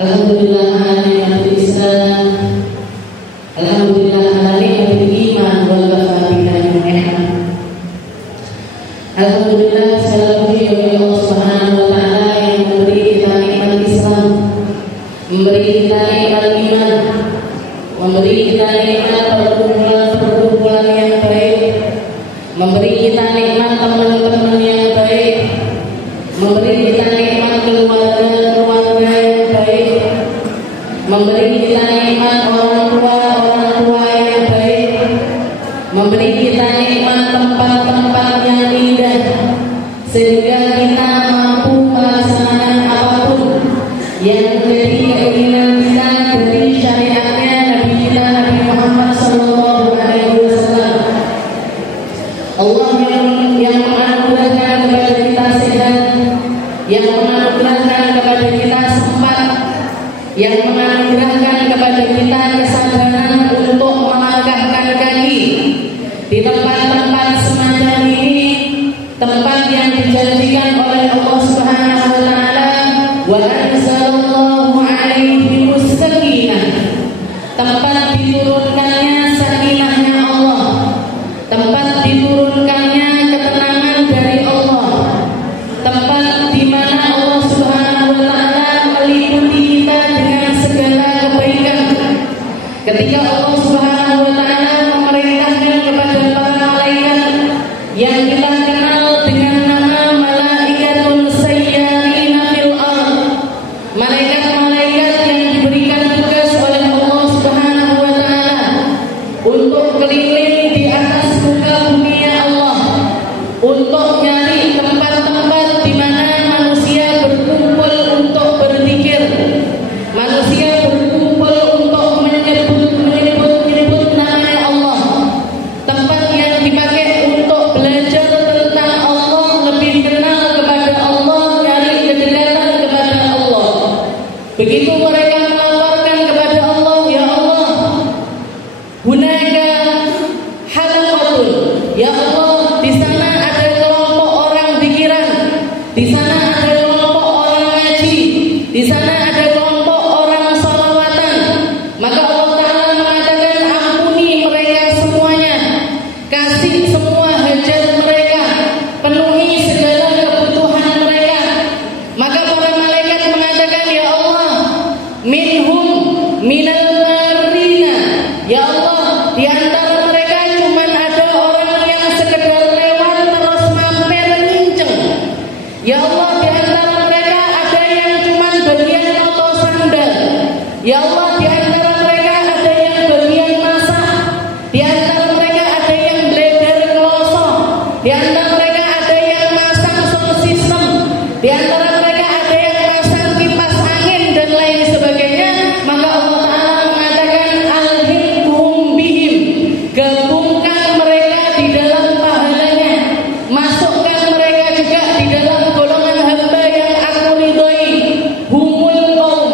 Alhamdulillah ala nikmatil Islam, alhamdulillah ala nikmatil iman wal wafa bika ni'mat. Alhamdulillah segala puji bagi Allah Subhanahu wa taala yang memberi kita nikmat Islam, memberi kita nikmat iman, memberi kita nikmat perkumpulan yang baik, memberi kita nikmat teman-teman yang baik, memberi kita nikmat keluarga yang baik, memberi kita nikmat orang tua yang baik, memberi kita nikmat tempat-tempat yang indah, sehingga kita mampu melaksanakan apapun yang menjadi keinginan kita dari syariatnya Nabi kita Nabi Muhammad Sallallahu Alaihi Wasallam. Allah yang menganugerahkan kepada kita sehat, yang menganugerahkan kepada kita sempat, yang menganugerahkan kepada kita kesadaran untuk melangkahkan kaki di tempat-tempat semacam ini, tempat yang dijanjikan oleh Allah Subhanahu wa taala, wa anzalallahu alaihi sakinah, tempat diturunkannya sakinahnya Allah, tempat diturunkannya ketenangan dari Allah, tempat di mana Allah Subhanahu wa taala meliputi kita dengan segala kebaikan. Ketika Allah Subhanahu wa taala memerintahkan kepada para malaikat yang kita kenal dengan nama malaikatun sayyarina fil ardh, malaikat-malaikat yang diberikan tugas oleh Allah Subhanahu wa taala untuk keliling di atas muka bumi Allah, untuk nyari tempat-tempat di mana manusia berkumpul untuk berzikir, manusia berkumpul untuk menyebut namanya Allah, tempat yang dipakai untuk belajar tentang Allah, lebih kenal kepada Allah, nyari kedekatan kepada Allah. Begitu mereka melaporkan kepada Allah, ya Allah, hunaka halaqatun, ya Allah, di sana ada kelompok orang pikiran, di sana ada kelompok orang ngaji, di sana ada kelompok orang salawatan. Maka Allah Ta'ala mengatakan, ampuni mereka semuanya, kasih semua hajat mereka, penuhi segala kebutuhan mereka. Maka para malaikat mengatakan, ya Allah, minhum minal marina, ya Allah, di antara mereka cuma ada orang yang sekedar lewat terus mampir nginceng. Ya Allah, di antara mereka ada yang cuma bagian noto sandal. Ya Allah, di antara mereka ada yang bagian masak. Di antara mereka ada yang blender kloso. Di antara mereka ada yang masang sound system. Di antara mereka ada yang masang kipas angin dan lain sebagainya. Maka Allah Ta'ala mengatakan, alhiqhum bihim, gabungkan mereka di dalam pahalanya, masukkan mereka juga di dalam golongan hamba yang aku ridhoi. Humul qaum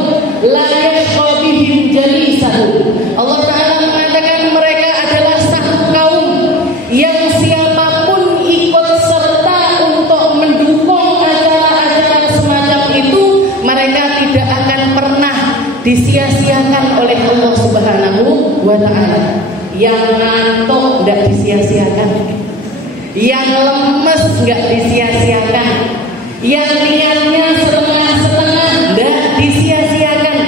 la yashqa bihim jalisahu. Allah Ta'ala mengatakan mereka adalah satu kaum yang siapapun ikut serta untuk mendukung acara-acara semacam itu, mereka tidak akan pernah disia-siakan oleh Allah Subhanahu wa ta'ala. Yang ngantuk enggak disia-siakan, yang lemes enggak disia-siakan, yang niatnya setengah-setengah enggak disia-siakan.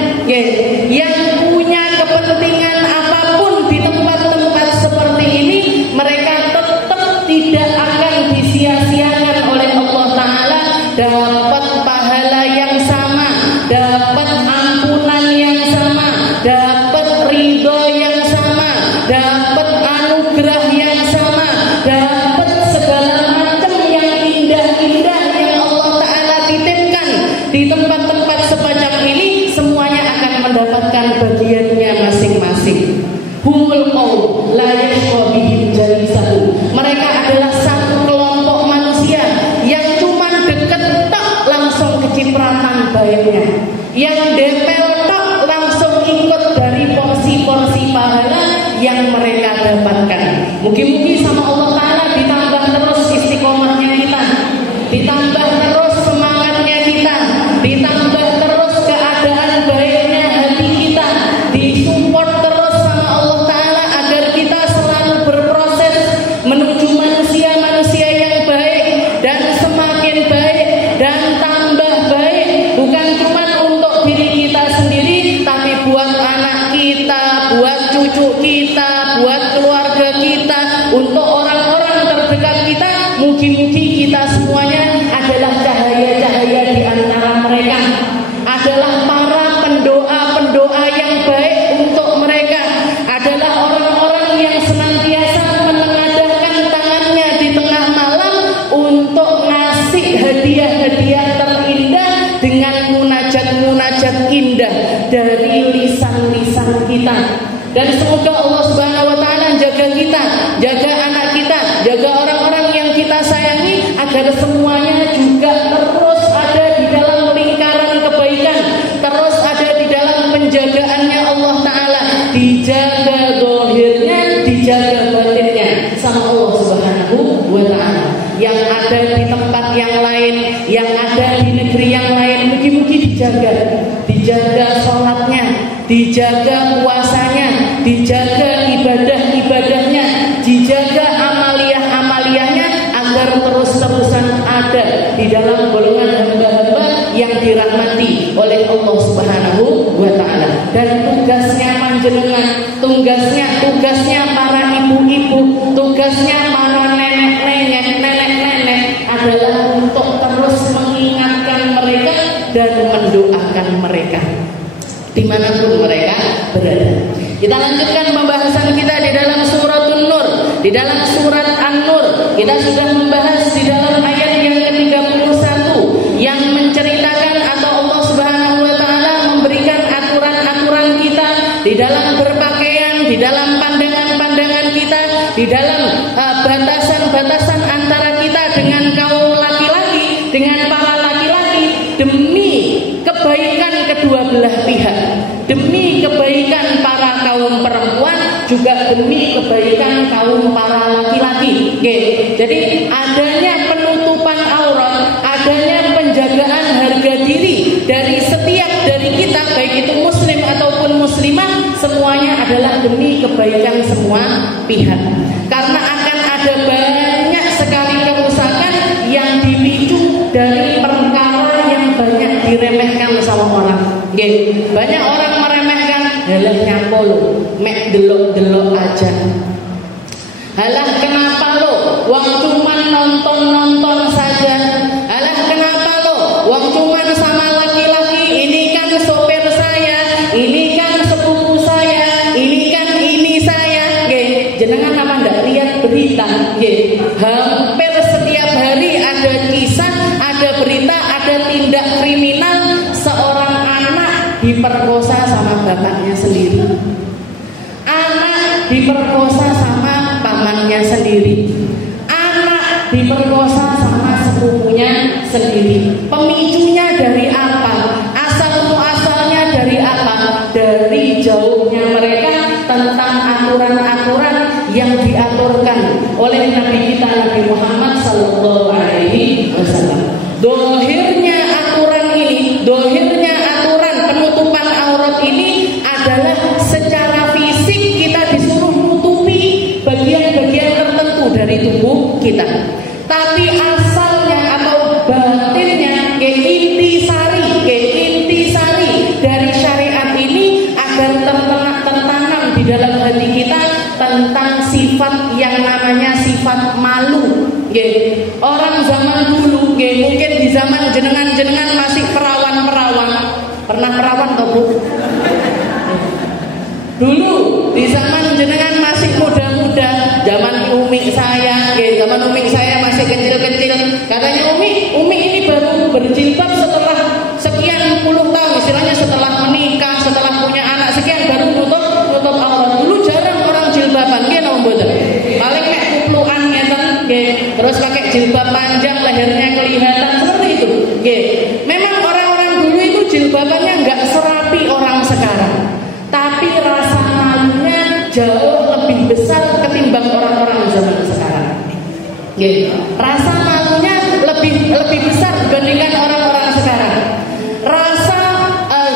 Yang punya kepentingan apapun di tempat-tempat seperti ini, mereka tetap tidak akan disia-siakan oleh Allah Ta'ala. Dapat pahala yang sama, dapat ampunan yang sama, dapat ridho yang sama, dapat anugerah yang sama, dapat segala macam yang indah-indah yang Allah Ta'ala titipkan di tempat-tempat semacam ini. Semuanya akan mendapatkan bagiannya masing-masing. Humul qaum la yashqa bihim jalisahu. Mereka adalah satu kelompok manusia yang cuma deket tak langsung kecipratan baiknya, yang indah dari lisan-lisan kita. Dan semoga Allah Subhanahu wa taala jaga kita, jaga anak kita, jaga orang-orang yang kita sayangi, agar semuanya juga terus ada di dalam lingkaran kebaikan, terus ada di dalam penjagaannya Allah taala, dijaga zahirnya, dijaga batinnya sama Allah Subhanahu wa taala. Yang ada di tempat yang lain, yang ada di negeri yang lain, mugi-mugi dijaga sholatnya, dijaga puasanya, dijaga ibadah-ibadahnya, dijaga amaliyah-amaliyahnya, agar terus-terusan ada di dalam golongan hamba-hamba yang dirahmati oleh Allah Subhanahu wa taala. Dan tugasnya panjenengan, tugasnya para ibu-ibu, tugasnya para nenek-nenek adalah untuk terus mengingatkan mereka dan mendoakan mereka dimanapun mereka berada. Kita lanjutkan pembahasan kita di dalam surat An-Nur. Di dalam surat An-Nur kita sudah membahas di dalam ayat yang ke-31 yang menceritakan atau Allah Subhanahu wa taala memberikan aturan-aturan kita di dalam berpakaian, di dalam pandangan-pandangan kita, di dalam batasan-batasan antara kita dengan kaum laki-laki, dengan para laki-laki, demi kebaikan kedua belah pihak, demi kebaikan para kaum perempuan, juga demi kebaikan kaum para laki-laki. Oke. Jadi adanya penutupan aurat, adanya penjagaan harga diri dari setiap dari kita, baik itu muslim ataupun muslimah, semuanya adalah demi kebaikan semua pihak. Karena akan ada banyak sekali kerusakan yang dipicu dari perkara yang banyak diremehkan sama orang. Banyak orang meremehkan, halah nyapa lo, mek delok-delok aja. Halah kenapa lo, wong cuman nonton-nonton saja. Halah kenapa lo, wong cuman sama laki-laki, ini kan sopir saya, ini kan sepupu saya, ini kan ini saya. Jenengan apa ndak lihat berita? Hampir setiap hari ada kisah, ada berita, ada tindak kriminal, seorang anak diperkosa sama bapaknya sendiri, anak diperkosa sama pamannya sendiri, anak diperkosa sama sepupunya sendiri. Pemicunya dari apa? Asal-muasalnya dari apa? Dari jauhnya mereka tentang aturan-aturan yang diaturkan oleh Nabi kita Nabi Muhammad sallallahu alaihi wasallam. Dohirnya aturan ini, dohirnya aturan penutupan aurat ini adalah secara fisik kita disuruh menutupi bagian-bagian tertentu dari tubuh kita. Tapi asalnya atau batinnya, intisari dari syariat ini agar tertanam di dalam hati kita tentang sifat yang namanya sifat malu. Orang zaman dulu, mungkin di zaman jenengan masih perawan-perawan. Pernah perawan toh Bu? Dulu di zaman jenengan masih muda-muda, zaman umi saya, zaman umi saya masih kecil-kecil. Katanya umi ini baru berjilbab setelah sekian puluh tahun, istilahnya setelah menikah, setelah punya anak sekian baru nutup aurat. Dulu jarang orang jilbaban, paling kayak kupluan ngeten, terus pakai jilbab panjang, lehernya kelihatan seperti itu. Memang orang-orang dulu itu jilbabannya nggak serapi orang sekarang, tapi rasa malunya jauh lebih besar ketimbang orang-orang zaman sekarang. Rasa malunya lebih besar dibandingkan orang-orang sekarang. Rasa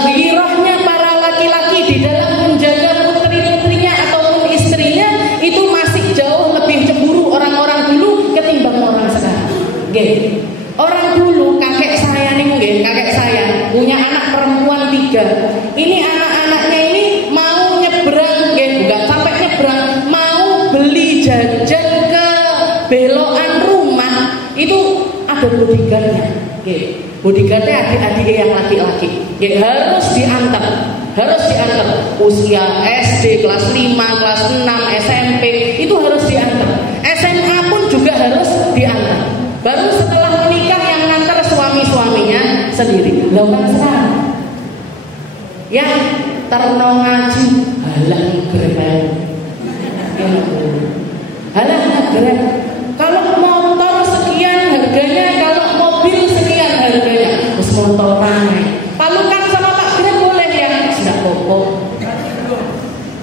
ghirahnya para laki-laki di dalam menjaga putri-putrinya ataupun istrinya itu masih jauh lebih cemburu orang-orang dulu ketimbang orang sekarang. Orang dulu kakek saya punya anak perempuan 3. Ini anak-anaknya ini mau nyebrang, bukan sampai nyebrang, mau beli jajan ke belokan rumah, itu ada bodyguardnya. Bodyguardnya adik-adik yang laki-laki. Harus diantar. Usia SD kelas 5, kelas 6, SMP itu harus diantar. SMA pun juga harus diantar. Baru setelah menikah yang ngantar suami-suaminya sendiri. Lakukan sekarang. yang terno ngaji halah ngegrep. Halah ngegrep. Kalau motor sekian harganya, kalau mobil sekian harganya. Terus motoran. Palukan sama Pak Grab boleh ya? Sudah pokok.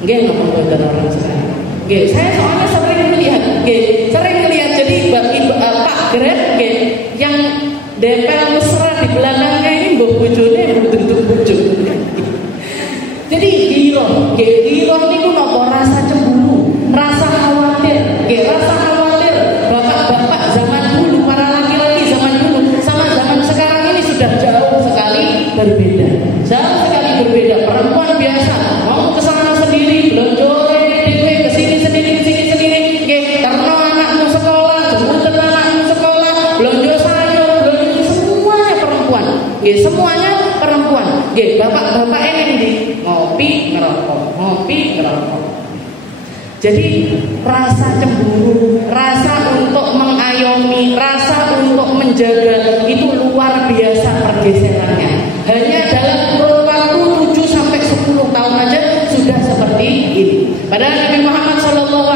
Nggih, napa mboten orang sekarang. Nggih, saya soalnya sering melihat. Nggih, sering melihat. Jadi Pak Grab nggih yang dempel mesra di belakangnya ini mbok bojone bentuk bojo. Jadi giro niku napa rasa cemburu, rasa khawatir, nggih rasa khawatir. Bapak-bapak zaman dulu, para laki-laki zaman dulu sama zaman sekarang ini sudah jauh sekali berbeda. Jauh sekali berbeda. Perempuan biasa mau ke sana sendiri, belonjore dhewe ke sini sendiri, nggih, terno anakmu sekolah, jemput anakmu sekolah, belonjo sayur, belonjo semuanya perempuan. Nggih, semuanya perempuan. Nggih, bapak-bapak ini ngopi ngerokok. Jadi rasa cemburu, rasa untuk mengayomi, rasa untuk menjaga itu luar biasa pergeserannya. Hanya dalam kurun waktu 7 sampai 10 tahun aja sudah seperti ini. Padahal Nabi Muhammad SAW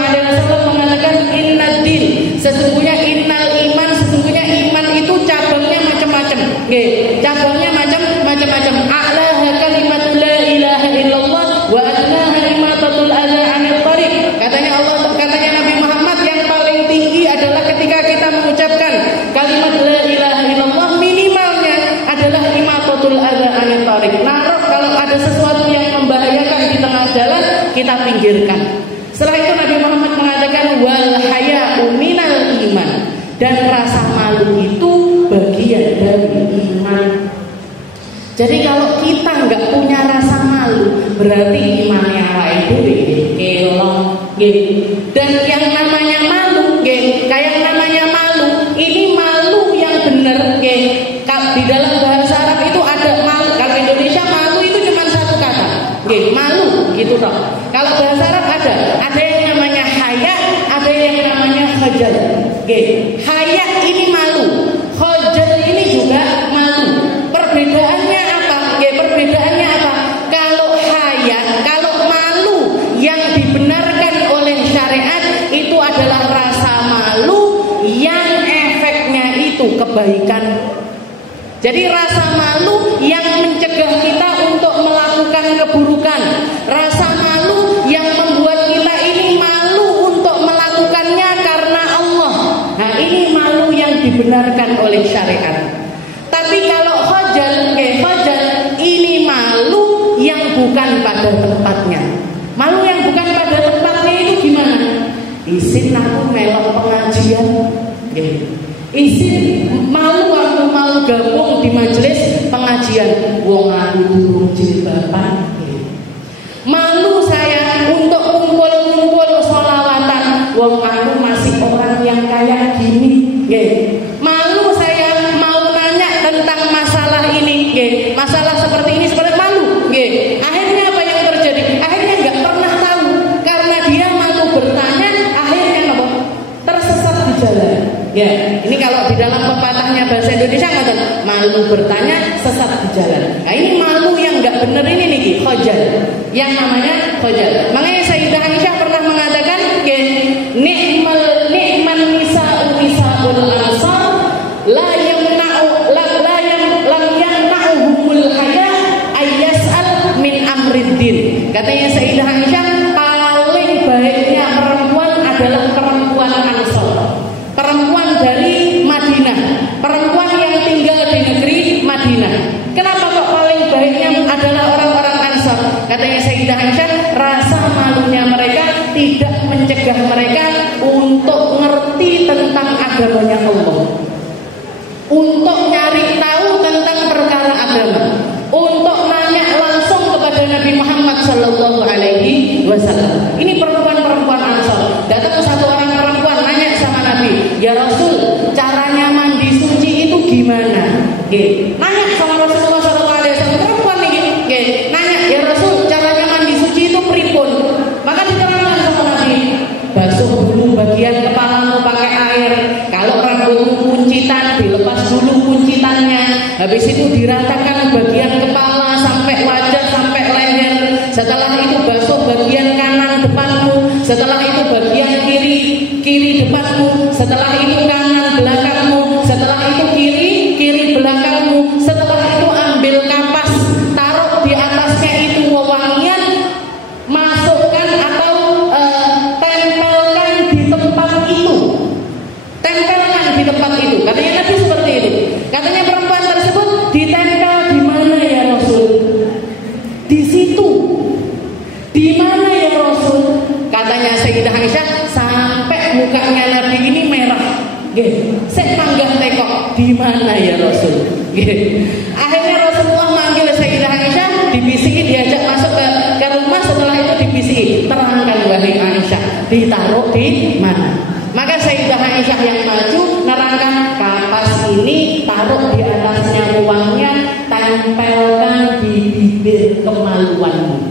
mengatakan innad din, sesungguhnya innal iman, sesungguhnya iman itu cabangnya macam-macam. Nggih, cabangnya macam-macam. A'laha kalimat la ilaha illallah wa adnaha imatatul adza 'anil thariq. Katanya Nabi Muhammad yang paling tinggi adalah ketika kita mengucapkan kalimat la ilaha illallah, minimalnya adalah imatatul adza 'anil thariq. Naruh kalau ada sesuatu yang membahayakan di tengah jalan, kita pinggirkan. Setelah itu Nabi Muhammad mengatakan wal haya'u minal iman, dan rasa malu itu bagian dari iman. Jadi kalau kita nggak punya rasa malu, berarti imannya awake dhewe kelong. Dan yang namanya malu, kayak namanya malu, ini malu yang benar. Di dalam bahasa Arab itu ada malu. Kalau Indonesia malu itu cuma satu kata, malu gitu toh. Kalau bahasa Arab ada yang namanya haya, ada yang namanya khajal. Haya ini malu, khajal ini juga malu. Perbedaannya apa? Perbedaannya apa? Kalau haya, kalau malu yang dibenarkan oleh syariat itu adalah rasa malu yang efeknya itu kebaikan. Jadi rasa malu yang mencegah kita untuk melakukan keburukan, rasa malu yang membuat kita ini malu untuk melakukannya karena Allah. Nah, ini malu yang dibenarkan oleh syariat. Tapi kalau khajal ini malu yang bukan pada tempatnya. Malu yang bukan pada tempatnya itu gimana? Isin aku melok pengajian, isin malu aku mau gabung di majelis pengajian, wong aku durung jilbaban. Malu saya untuk kumpul-kumpul sholawatan, wong aku masih orang yang kayak gini. Malu saya mau nanya tentang masalah ini, masalah seperti ini, seperti malu. Akhirnya apa yang terjadi? Akhirnya nggak pernah tahu, karena dia malu bertanya. Akhirnya apa? Tersesat di jalan. Ini kalau di dalam pepatahnya bahasa Indonesia nggak, malu bertanya, sesat di jalan. Nah, ini malu yang nggak bener ini nih, khajal. Yang namanya khajal. Makanya Sayyidah Aisyah pernah mengatakan, ni'man nisa'ul ansar la yamna'uhumul haya ayyas'al min amriddin. Katanya Sayyidah Aisyah, paling baiknya perempuan adalah perempuan Ansar, perempuan dari Madinah, perempuan yang tinggal di negeri Madinah. Kenapa kok paling baiknya adalah orang-orang Ansar? Katanya Sayyidah Aisyah, rasa malunya mereka tidak mencegah mereka untuk ngerti tentang agamanya Allah, untuk nyari tahu tentang perkara agama, untuk nanya langsung kepada Nabi Muhammad SAW. Ini perempuan-perempuan Ansar. Datang satu orang perempuan nanya sama Nabi, ya Rasul, caranya mandi suci itu gimana? Nanya sama Rasulullah SAW. Perempuan nih, nanya, ya Rasul, caranya mandi suci itu pripun? Maka diterangkan sama Nabi, basuh dulu bagian kepalamu pakai air. Kalau rambutmu kuncitan, dilepas dulu kuncitannya. Habis itu diratakan bagian kepala sampai wajah sampai setelah itu basuh bagian kanan depanmu, setelah itu bagian kiri depanmu, setelah itu kanan belakangmu, setelah itu kiri belakangmu, setelah itu ambil kapas, taruh di atasnya itu wewangian, masukkan atau tempelkan di tempat itu. Tempelkan di tempat itu. Katanya Nabi seperti itu. Katanya perempuan tersebut ditempel di mana ya Rasul? Di situ. Di mana ya Rasul? Katanya Sayyidah Aisyah, sampai mukanya Nabi ini merah. Nggih, sik panggah tekok, di mana ya Rasul? Nggih. Akhirnya Rasulullah manggil Sayyidah Aisyah, dibisiki, diajak masuk ke rumah, setelah itu dibisiki, terangkan wahai Aisyah, ditaruh di mana? Maka Sayyidah Aisyah yang maju nerangkan, kapas ini taruh di atasnya uangnya, tempelkan di bibir kemaluanmu.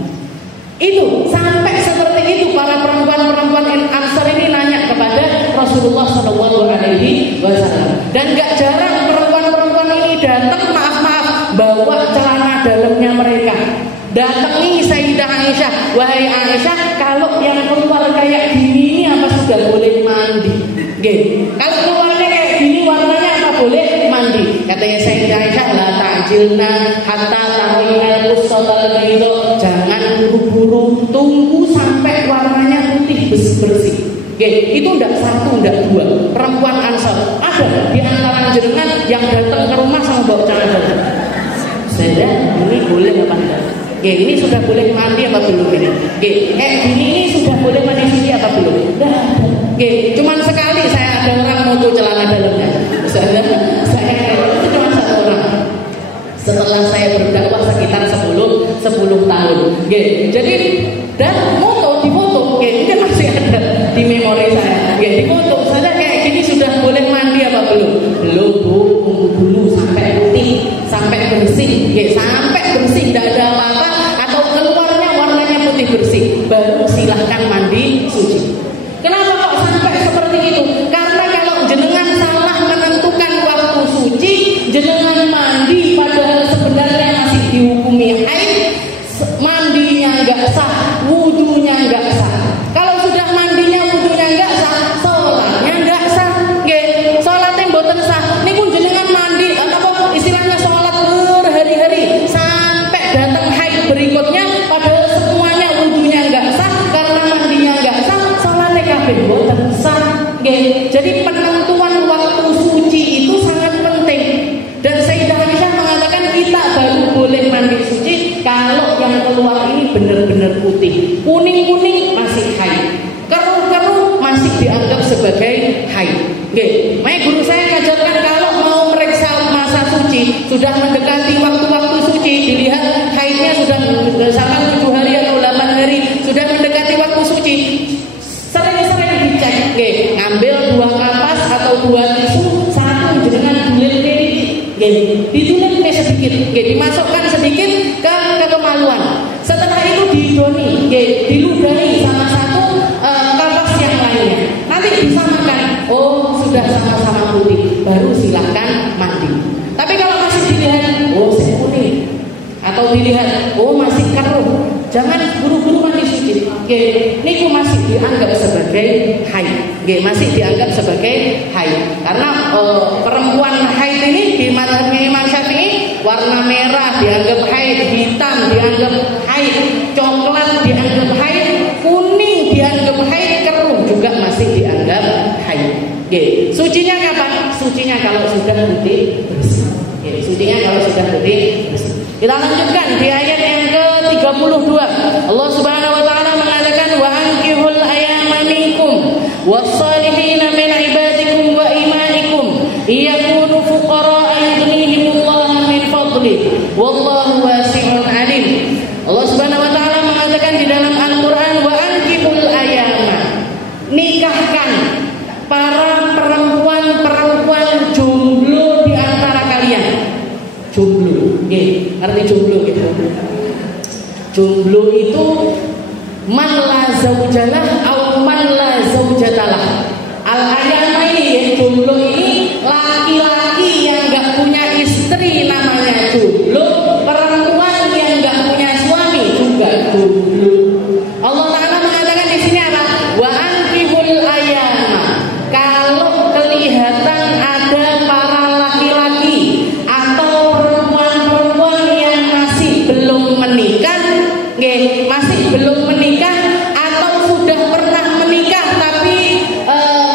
Itu sampai seperti itu para perempuan-perempuan Ansar ini nanya kepada Rasulullah SAW. Dan gak jarang perempuan-perempuan ini datang, maaf bawa celana dalamnya mereka. Datangi Sayyidah Aisyah, wahai Aisyah, kalau yang keluar kayak gini ini apa sudah boleh mandi? Oke. Kalau keluarnya kayak gini warnanya apa boleh mandi? Katanya Sayyidah Aisyah, la ta'jilna hatta tarinal qussatal bayda. Jangan buru-buru, tunggu sampai warnanya putih bersih. Oke, itu enggak satu, enggak dua. Perempuan Ansar ada di antara jenengan yang datang ke rumah sama bawa celana dalam. Saya ini boleh apa enggak? Oke, ini sudah boleh mandi apa belum ini? Oke, ini sudah boleh mandi sini apa belum? Enggak ada. Oke, cuman sekali saya ada orang moto celana dalamnya. Saya itu cuma satu orang. Setelah saya berdakwah sekitar 10 tahun. Oke, jadi dan di foto, oke, ini masih ada di memori saya. Oke, di foto saya kayak gini sudah boleh mandi apa belum? Belum, Bu. Tunggu dulu sampai putih, sampai bersih. Oke, sampai bersih tidak ada apa-apa atau keluarnya warnanya putih bersih, baru silahkan mandi suci. Kenapa kok sampai seperti itu? Karena kalau jenengan salah menentukan waktu suci, jenengan mandi padahal sebenarnya masih dihukumi haid, mandinya enggak sah, wudunya enggak sah. Kalau sudah mandinya wudunya enggak sah, sholatnya enggak sah. Nggih, sholatnya mboten sah. Niku jenengan mandi apa istilahnya sholat berhari-hari sampai datang haid berikutnya padahal semuanya wudunya enggak sah karena mandinya enggak sah, sholatnya kabeh mboten sah. Nggih, jadi penentuan waktu suci itu sangat penting. Dan Sayyidah Aisyah mengatakan kita baru boleh mandi suci kalau yang keluar ini benar-benar putih. Kuning-kuning masih haid, keruh-keruh masih dianggap sebagai haid. Oke, makanya guru saya ngajarkan kalau mau meriksa masa suci, sudah mendekati waktu-waktu suci, dilihat haidnya sudah misalkan 7 hari atau 8 hari, sudah mendekati waktu suci, sering-sering dicek. Oke, ngambil 2 kapas atau 2 tisu, satu jenengan ditulis sedikit, dimasukkan sedikit ke kemaluan. Setelah itu didoni, diludahi sama satu kapas yang lainnya. Nanti disamakan, oh sudah sama-sama putih, baru silahkan mandi. Tapi kalau masih dilihat, oh saya kuning, atau dilihat, oh masih keruh, jangan buru-buru mandi suci. Niku masih dianggap sebagai haid. Masih dianggap sebagai haid. Karena perempuan haid ini di mazhabnya Imam Syafi'i, warna merah dianggap haid, hitam dianggap haid, coklat dianggap haid, kuning dianggap haid, keruh juga masih dianggap haid. Sucinya kapan? Sucinya kalau sudah putih bersih. Sucinya kalau sudah putih bersih. Kita lanjutkan di ayat yang ke-32. Allah Subhanahu wa taala mengatakan wa ankihul ayama minkum was-salihina min ibadikum wa imanikum yakunu fuqara yughnihimullahu min fadli wallahu wasi'un alim. Allah Subhanahu wa taala mengatakan di dalam Al-Qur'an wa ankihul ayama, nikahkan para perempuan-perempuan jomblo di antara kalian. Jomblo, ngerti jomblo gitu. Jomblo itu man la zaujalah atau man la zaujatalah. Al-ayama ini jomblo ini laki-laki yang enggak punya istri namanya jomblo, perempuan yang enggak punya suami juga jomblo. Allah Ta'ala mengatakan di sini apa? Wa ankihul ayama. Kalau kelihatan ada para laki-laki atau perempuan-perempuan yang masih belum menikah, masih belum menikah atau sudah pernah menikah tapi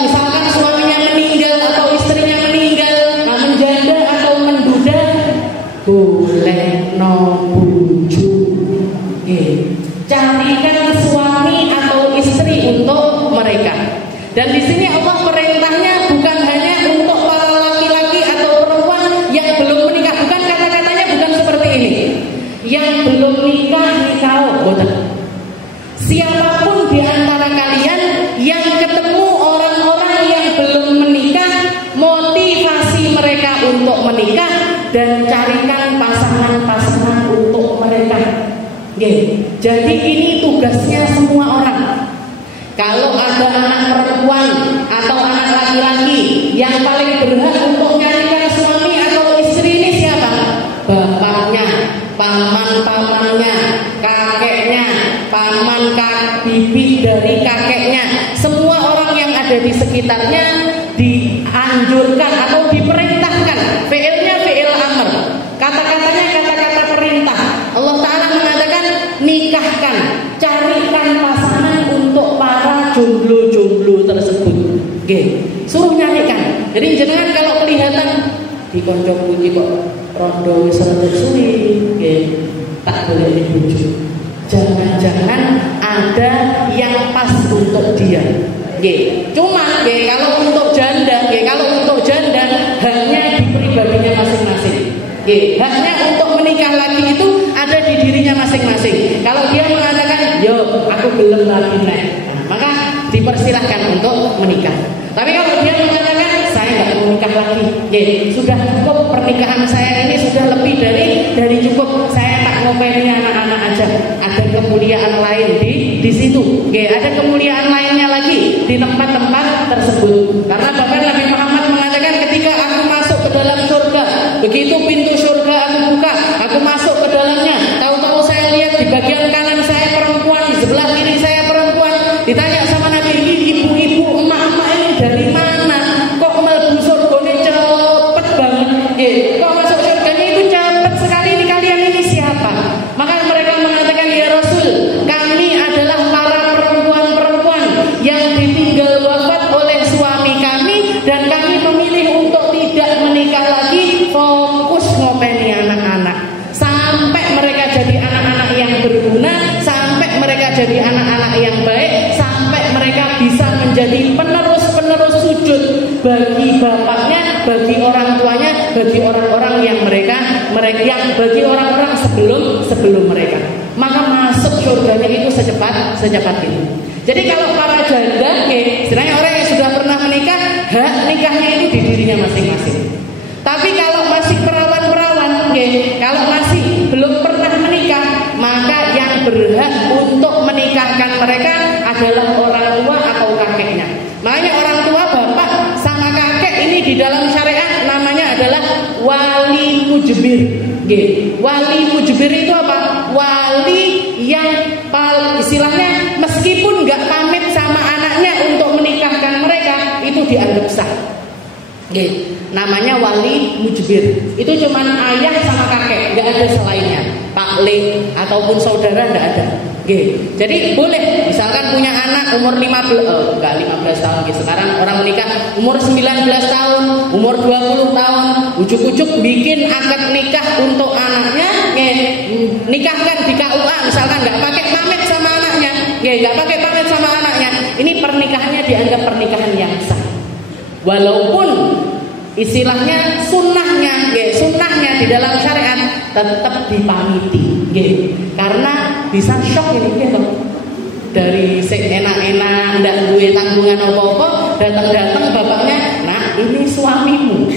misalkan suaminya meninggal atau istrinya meninggal, menjanda atau menduda, boleh nobuju. Carikan suami atau istri untuk mereka. Dan di sini Allah perintahnya bukan hanya untuk para laki-laki atau perempuan yang belum menikah, bukan, kata-katanya bukan seperti ini. Yang belum nikah, boten. Siapapun di antara kalian yang ketemu orang-orang yang belum menikah, motivasi mereka untuk menikah dan carikan pasangan-pasangan untuk mereka. Jadi ini tugasnya semua orang. Kalau ada anak perempuan atau anak laki-laki, yang paling berhak untuk mencarikan suami atau istri ini siapa? Bapaknya, paman-pamannya, kakeknya, paman bibi dari kakeknya. Semua orang yang ada di sekitarnya dianjurkan atau diperintahkan. Fi'ilnya fi'il amr. Kata-katanya kata-kata perintah. Allah Ta'ala mengatakan nikahkan, carikan pasangan untuk para jomblo-jomblo tersebut. Suruh nyarikan. Jadi jangan kalau kelihatan di konco puji kok rondo wis suwi, tak boleh dibujuk. Jangan-jangan ada yang pas untuk dia. Cuma kalau untuk janda, haknya di pribadinya masing-masing. Haknya untuk menikah lagi itu ada di dirinya masing-masing. Kalau dia mengatakan, yo aku belum lagi nek, maka dipersilahkan untuk menikah. Tapi kalau dia mengatakan saya nggak mau nikah lagi, sudah cukup pernikahan saya ini sudah lebih dari cukup, saya tak ngopeni anak-anak aja. Ada kemuliaan lain di situ, ada kemuliaan lainnya lagi di tempat-tempat tersebut. Karena bahkan Nabi Muhammad mengatakan ketika aku masuk ke dalam surga, begitu pintu surga aku buka, aku masuk ke dalamnya, tahu-tahu saya lihat di bagian kanan saya perempuan, di sebelah kiri saya perempuan. Ditanya sama Nabi, ibu-ibu, emak-emak ini dari mana? Kok mlebu surgane cepet banget? Kok masuk surganya itu cepet sekali? Ini kalian ini siapa? Maka mereka mengatakan, ya Rasul, kami adalah para perempuan-perempuan yang ditinggal wafat oleh suami kami dan kami memilih untuk tidak menikah lagi, fokus ngopeni anak-anak sampai mereka jadi anak-anak yang berguna, sampai mereka jadi anak-anak yang baik, sampai mereka bisa menjadi penerus-penerus sujud bagi bapaknya, bagi orang tuanya, bagi orang-orang yang bagi orang-orang sebelum mereka. Maka masuk surganya itu secepat itu. Jadi kalau para janda, istilahnya orang yang sudah pernah menikah, hak nikahnya itu di dirinya masing-masing. Tapi kalau masih perawan-perawan, kalau masih belum pernah menikah, maka yang berhak untuk menikahkan mereka adalah orang tua atau kakeknya. Makanya orang tua, bapak sama kakek ini di dalam syariat namanya adalah wali mujbir. Wali mujbir itu apa? Wali yang istilahnya meskipun nggak pamit sama anaknya untuk menikahkan mereka, itu dianggap sah. Namanya wali mujbir. Itu cuma ayah sama kakek, nggak ada selainnya. Pak Le ataupun saudara nggak ada. Jadi boleh, misalkan punya anak umur 15 tahun. Sekarang orang menikah umur 19 tahun, umur 20 tahun, ujuk-ujuk bikin akad nikah untuk anaknya, nikahkan di KUA misalkan, nggak pakai pamit sama anaknya, nggak pakai pamit sama anaknya. Ini pernikahannya dianggap pernikahan yang sah. Walaupun istilahnya sunnahnya di dalam syariat tetap dipamiti, karena bisa shock ini dari enak-enak ndak duwe tanggungan apa-apa, datang bapaknya, nah ini suamimu,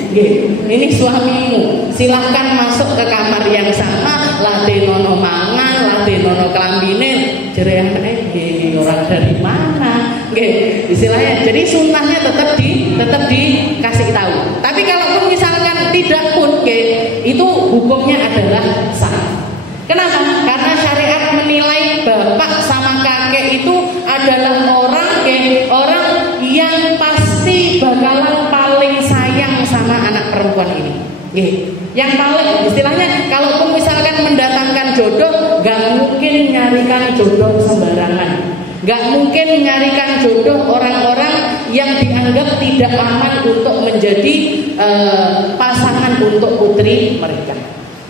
silahkan masuk ke kamar yang sama, ladenono mangan, ladenono kelambine, jere anake orang dari mana, istilahnya. Jadi sunnahnya tetap dikasih tahu. Tapi kalaupun misalkan tidak pun, itu hukumnya adalah sah. Kenapa? Karena syariat menilai bahwa Yang paling istilahnya, kalaupun misalkan mendatangkan jodoh, gak mungkin nyarikan jodoh sembarangan. Gak mungkin nyarikan jodoh orang-orang yang dianggap tidak aman untuk menjadi pasangan untuk putri mereka.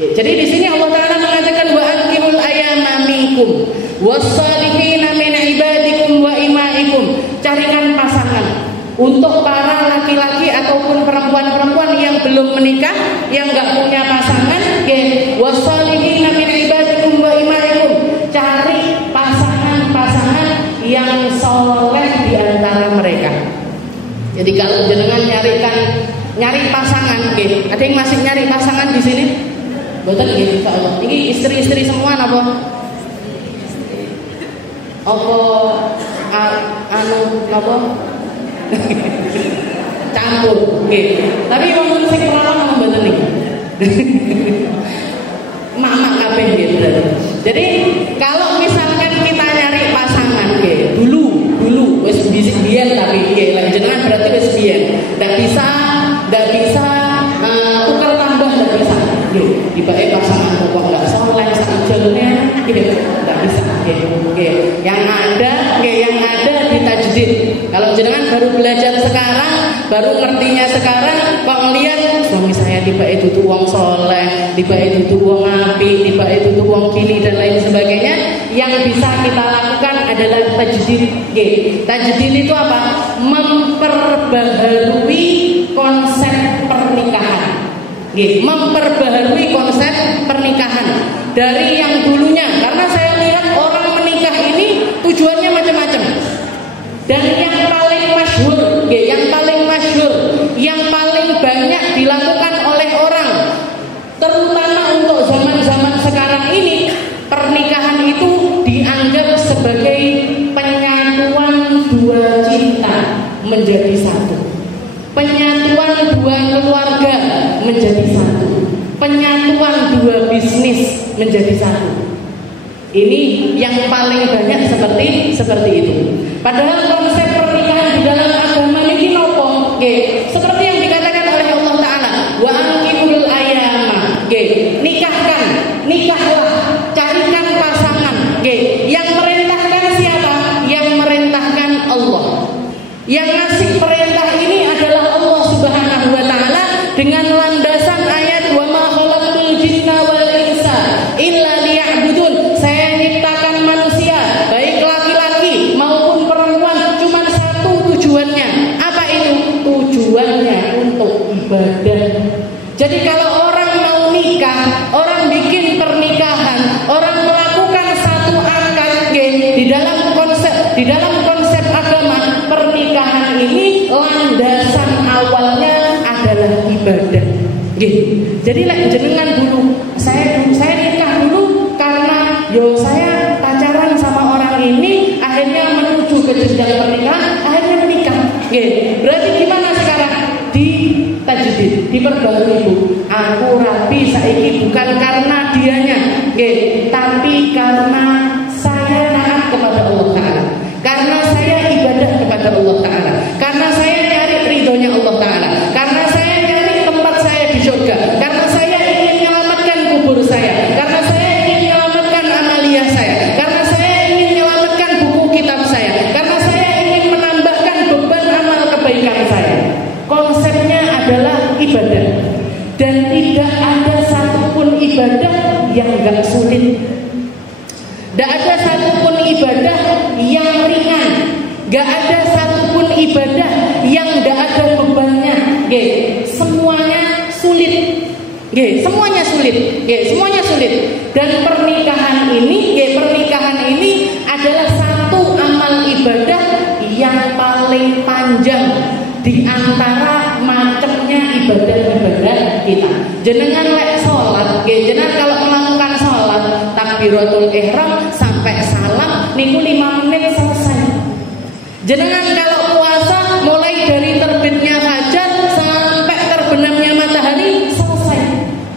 Jadi di sini Allah Taala mengatakan wa ankihul ayama minkum was-salihina min ibadikum wa imaikum. Carikan pasangan untuk para laki-laki ataupun perempuan-perempuan yang belum menikah, yang enggak punya pasangan, was-salihina min ibadikum wa imaikum. Cari pasangan-pasangan yang soleh di antara mereka. Jadi kalau jenengan nyari pasangan, ada yang masih nyari pasangan di sini? Betul gitu, insyaallah. Ini istri-istri semua napa? Apa napa? Campur. Tapi wong sing perawan mboten niki. Mak-mak kabeh nggih berarti. Jadi kalau misalkan kita nyari pasangan dulu wis bisik biyen tapi lek jenengan berarti wis biyen. Ndak bisa tukar tambah ndak bisa. Dibake pasangan kok enggak soleh sakjane ndak bisa. Yang ada ditajdid. Kalau jenengan baru belajar sekarang, baru ngertinya sekarang, kok ngelihat suami saya tiba itu tuh wong soleh, tiba itu tuh wong api, tiba itu tuh wong gini dan lain sebagainya, yang bisa kita lakukan adalah tajdid. Tajdid itu apa? Memperbaharui konsep pernikahan. Memperbaharui konsep pernikahan dari yang dulunya, karena saya lihat orang menikah ini tujuannya macam-macam. Dan yang paling masyhur, yang paling banyak dilakukan oleh orang, terutama untuk zaman-zaman sekarang ini, pernikahan itu dianggap sebagai penyatuan dua cinta menjadi satu, penyatuan dua keluarga menjadi satu, penyatuan dua bisnis menjadi satu. Ini yang paling banyak seperti itu. Padahal konsep pernikahan di dalam agama ini nopo? Seperti yang dikatakan oleh Allah Taala, wa ankihul ayama. Nikahlah, carikan pasangan. Yang merintahkan siapa? Yang merintahkan Allah. Yang ngasih perintah ini adalah Allah Subhanahu wa taala dengan landasan ayat wa ma khalaqtul jinna wal insa illa liya'budun. Saya ciptakan manusia, baik laki-laki maupun perempuan, cuma satu tujuannya. Apa itu? Tujuannya untuk ibadah. Jadi kalau orang mau nikah, orang bikin pernikahan, orang melakukan satu akad, di dalam konsep agama, pernikahan ini landasan awalnya adalah ibadah. Jadi jenengan dulu, saya nikah dulu karena saya pacaran sama orang ini, akhirnya menuju ke jenjang pernikahan, akhirnya menikah. Berarti gimana sekarang? Di tajdid, diperbarui Bu. Aku rapi saiki bukan karena dianya, tapi karena saya taat kepada Allah Taala, karena saya ibadah kepada Allah Taala, karena saya nyari ridhonya Allah Taala, karena saya nyari tempat saya di surga, karena saya ingin menyelamatkan kubur saya, karena saya ingin menyelamatkan amalia saya, karena saya ingin menyelamatkan buku kitab saya, karena saya ingin menambahkan beban amal kebaikan saya. Konsepnya adalah ibadah, dan tidak ada satupun ibadah yang gak sulit. Tidak ada satupun ibadah yang ringan, gak ada satupun ibadah yang gak ada bebannya. Semuanya sulit. Semuanya sulit. Dan pernikahan ini adalah satu amal ibadah yang paling panjang di antara macamnya ibadah-ibadah kita. Jenengan lek salat, jenengan kalau melakukan salat takbiratul ihram sampai salam niku 5 menit selesai. Jenengan kalau puasa mulai dari terbitnya fajar sampai terbenamnya matahari selesai.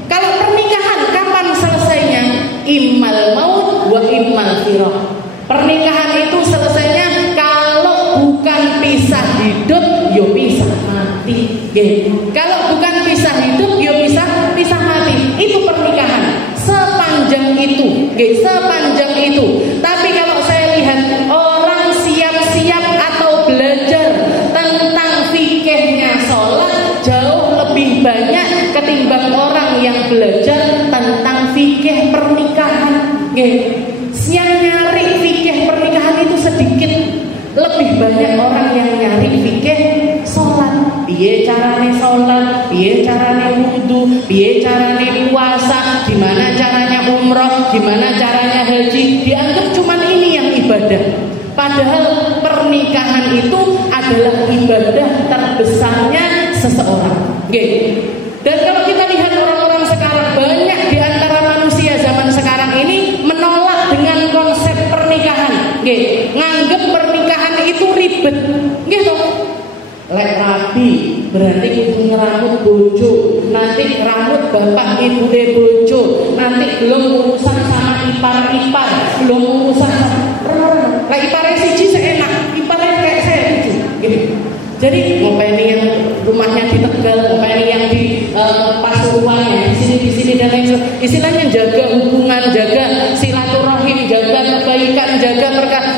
Kalau pernikahan kapan selesainya? Immal maut wa immal firaq. Pernikahan itu selesainya kalau bukan pisah hidup, yo pisah mati. Kalau bukan pisah hidup, yo pisah sepanjang itu, sepanjang itu. Tapi kalau saya lihat orang siap-siap atau belajar tentang fikihnya sholat jauh lebih banyak ketimbang orang yang belajar tentang fikih pernikahan. Yang nyari fikih pernikahan itu sedikit, lebih banyak orang yang nyari fikih sholat. Piye carane sholat, piye carane wudu, piye carane puasa, gimana caranya umroh, gimana caranya haji. Dianggap cuman ini yang ibadah. Padahal pernikahan itu adalah ibadah terbesarnya seseorang. Dan kalau kita lihat orang-orang sekarang, banyak di antara manusia zaman sekarang ini menolak dengan konsep pernikahan. Nganggep pernikahan itu ribet. Gitu. Lek rapi berarti kudu ngeramut bojo, nanti rambut bapak ibu bojo, nanti belum urusan sama ipar-ipar, belum urusan sama lek ipare siji seenak, ipare kayak saya itu. Gini. Jadi ngopeni yang rumahnya di Tegal, ngopeni yang di Pasuruan, ya, di sini dan lain sebagainya. Istilahnya jaga hubungan, jaga silaturahim, jaga kebaikan, jaga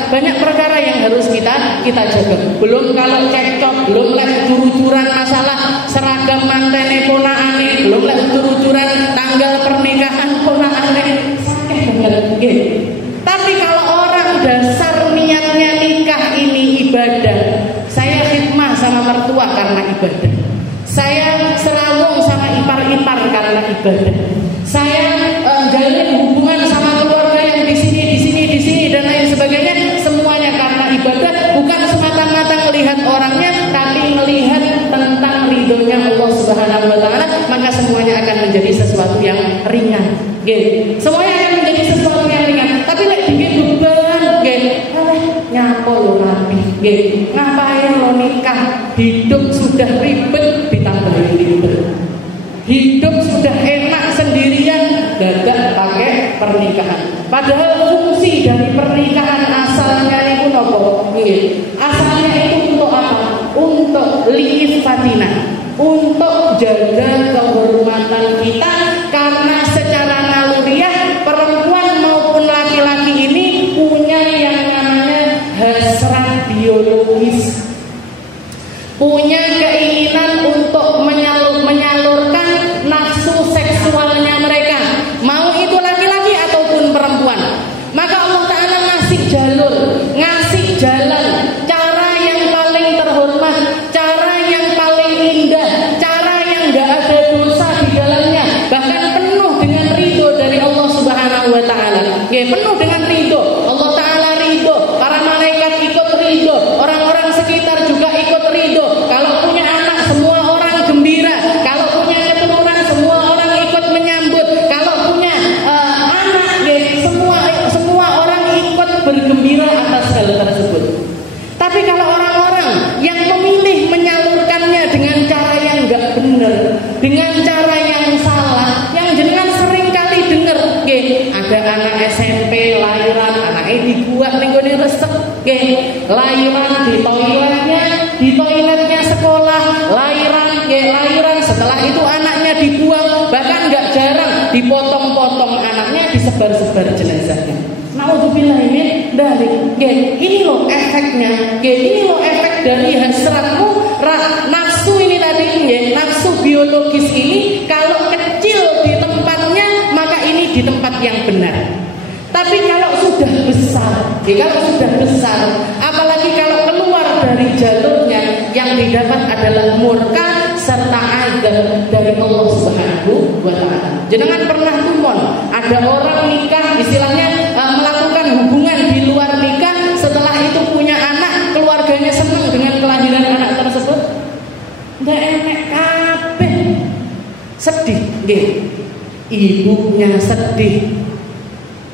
banyak perkara yang harus kita jaga. Belum kalau cekcok, belum lek juru-juran masalah seragam mantene ponakane, belum lek juru-juran tanggal pernikahan ponakane. Sakeh banget. Tapi kalau orang dasar niatnya nikah ini ibadah, saya khidmah sama mertua karena ibadah, saya serawung sama ipar-ipar karena ibadah, saya jalin hubungan sama keluarga yang di sini dan lain sebagainya, semuanya karena ibadah, bukan semata-mata melihat orangnya, tapi melihat tentang ridhonya Allah Subhanahu wa taala, maka semuanya akan menjadi sesuatu yang ringan. Semuanya akan menjadi sesuatu yang ringan. Tapi lek dikit beban, nyapa lo rapi, ngapain lo nikah? Hidup sudah ribet ditambahin ribet. Hidup sudah enak sendirian, dadak pakai pernikahan. Padahal fungsi dari pernikahan asalnya itu nopo? Asalnya itu untuk apa? Untuk liifatina, untuk jaga kehormatan kita, karena secara naluriah perempuan maupun laki-laki ini punya yang namanya hasrat biologis, punya keinginan untuk menyalurkan nafsu seksualnya mereka, mau itu laki-laki ataupun perempuan. Maka Allah Ta'ala ngasih jalur, ngasih jalan, cara yang paling terhormat, cara yang paling indah, cara yang gak ada dosa di dalamnya, bahkan penuh dengan ridho dari Allah Subhanahu wa Ta'ala. Penuh dengan ridho. Allah Ta'ala ridho, para malaikat ikut ridho, orang-orang sekitar juga ikut ridho. Kalau punya anak semua orang gembira, kalau punya keturunan semua orang ikut menyambut, kalau punya anak semua orang ikut bergembira atas hal tersebut. Tapi kalau orang-orang yang memilih menyalurkannya dengan cara yang enggak benar, dengan cara yang salah, yang jenengan sering kali dengar, ada anak SMP lahiran, anaknya dibuat ning gone resep, lahiran di toiletnya sekolah, lahiran setelah itu anaknya dibuang, bahkan enggak jarang dipotong-potong anaknya, disebar-sebar jenazahnya. Nauzubillah min dzalik. Ini loh efeknya. Ini loh efek dari hasratmu, nafsu ini tadi, nafsu biologis ini. Kalau kecil di tempatnya, maka ini di tempat yang benar. Tapi kalau sudah besar, apalagi kalau keluar dari jalurnya, yang didapat adalah murka serta azab dari Allah Subhanahu wa Ta'ala. Jangan pernah tumon ada orang nikah, istilahnya melakukan hubungan di luar nikah, setelah itu punya anak, keluarganya senang dengan kelahiran anak tersebut. Nggak enak kabeh, sedih, ibunya sedih,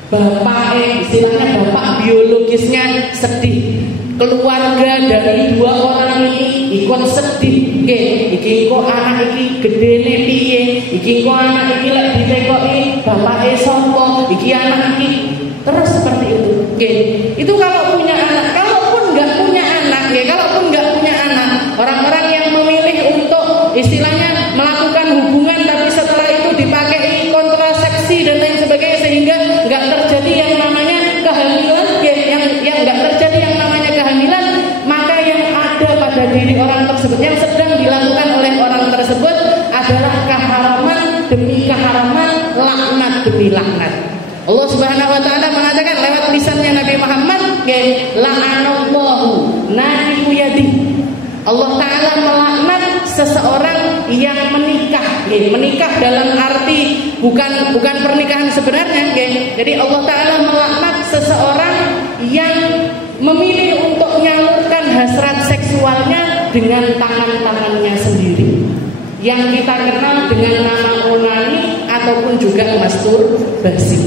bapaknya, istilahnya bapak biologisnya sedih, keluarga dari dua orang ini ikut sedih. Iki kok anak iki gedene piye, iki kok anak iki lek ditekoki bapake sapa, iki anak iki, terus seperti itu. Itu kalau punya anak. Kalaupun nggak punya anak, orang-orang yang memilih untuk istilahnya melakukan hubungan tapi setelah itu dipakai kontrasepsi dan lain sebagainya, sehingga tersebut, yang sedang dilakukan oleh orang tersebut adalah keharaman demi keharaman, laknat demi laknat. Allah Subhanahu wa taala mengatakan lewat lisannya Nabi Muhammad, la'anallahu nafiqu yadi. Allah taala melaknat seseorang yang menikah. Menikah dalam arti bukan pernikahan sebenarnya. Jadi Allah taala melaknat seseorang yang memilih untuk menyalurkan hasrat seksualnya dengan tangan-tangannya sendiri, yang kita kenal dengan nama onani ataupun juga masturbasi.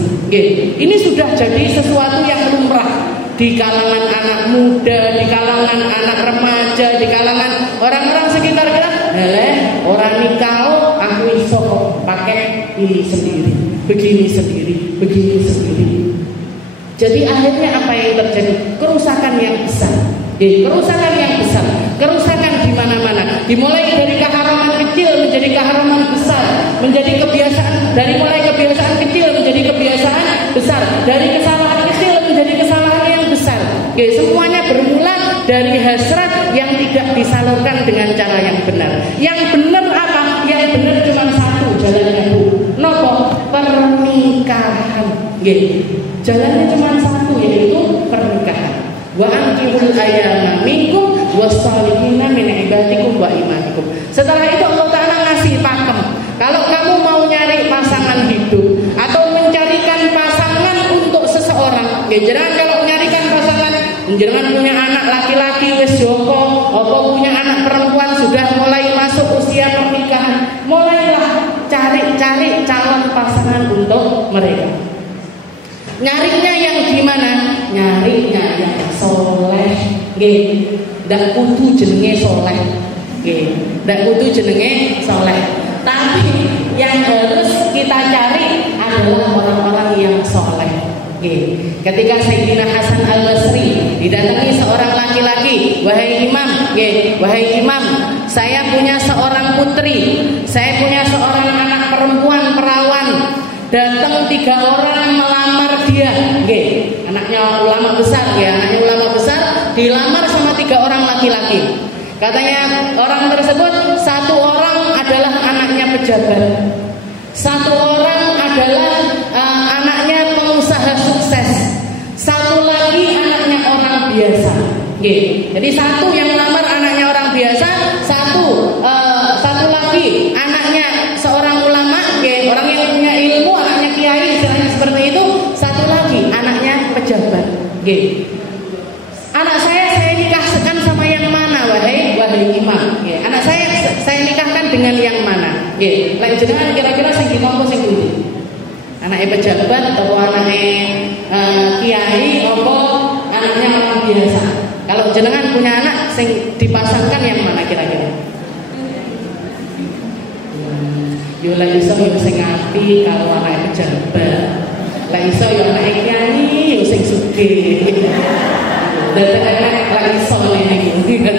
Ini sudah jadi sesuatu yang lumrah di kalangan anak muda, di kalangan anak remaja, di kalangan orang-orang sekitar kita. Orang nikah, aku iso pakai ini sendiri, begini sendiri, begini sendiri. Jadi akhirnya apa yang terjadi? Kerusakan yang besar. Kerusakan yang besar, kerusakan di mana-mana. Dimulai dari keharaman kecil menjadi keharaman besar, menjadi kebiasaan, dari mulai kebiasaan kecil menjadi kebiasaan besar, dari kesalahan kecil menjadi kesalahan yang besar. Semuanya bermula dari hasrat yang tidak disalurkan dengan cara yang benar. Yang benar apa? Yang benar cuma satu jalannya, Bu. Nopo? Pernikahan. Jalannya cuma satu, yaitu pernikahan. Wa ankihul ayama minkum wassalihina min ibadikum wa imanikum. Setelah itu Allah Ta'ala ngasih pakem. Kalau kamu mau nyari pasangan hidup atau mencarikan pasangan untuk seseorang, jangan kalau nyarikan pasangan, jangan punya anak laki-laki wis joko, atau punya anak perempuan sudah mulai masuk usia pernikahan, mulailah cari-cari calon pasangan untuk mereka. Nyarinya yang gimana? Nyarinya yang soleh, ndak kudu jenenge soleh, ndak kudu jenenge soleh. Tapi yang harus kita cari adalah orang-orang yang soleh. Ketika Sayyidina Hasan Al-Basri didatangi seorang laki-laki, wahai imam, saya punya seorang putri, saya punya seorang anak perempuan perawan. Datang 3 orang melamar dia, anaknya ulama besar, anaknya ulama besar dilamar sama 3 orang laki-laki. Katanya orang tersebut, 1 orang adalah anaknya pejabat, 1 orang adalah anaknya pengusaha sukses, 1 lagi anaknya orang biasa. Jadi 1 yang melamar anaknya orang biasa, 1 lagi anaknya seorang ulama, orang yang punya ilmu, anaknya kiai, istilahnya seperti itu. 1 lagi anaknya pejabat. Anak saya nikahkan sama yang mana, wahai imam? Anak saya nikahkan dengan yang mana? Lain jenengan kira-kira sing ditampa sing pundi? Anaknya pejabat atau anaknya kiai atau anaknya orang biasa? Kalau jenengan punya anak sing dipasangkan yang mana kira-kira? Yo lah iso yo sing apik kalau anake pejabat. Lah iso yo anake kiai yo sing sugih. Dadane lah iso niku.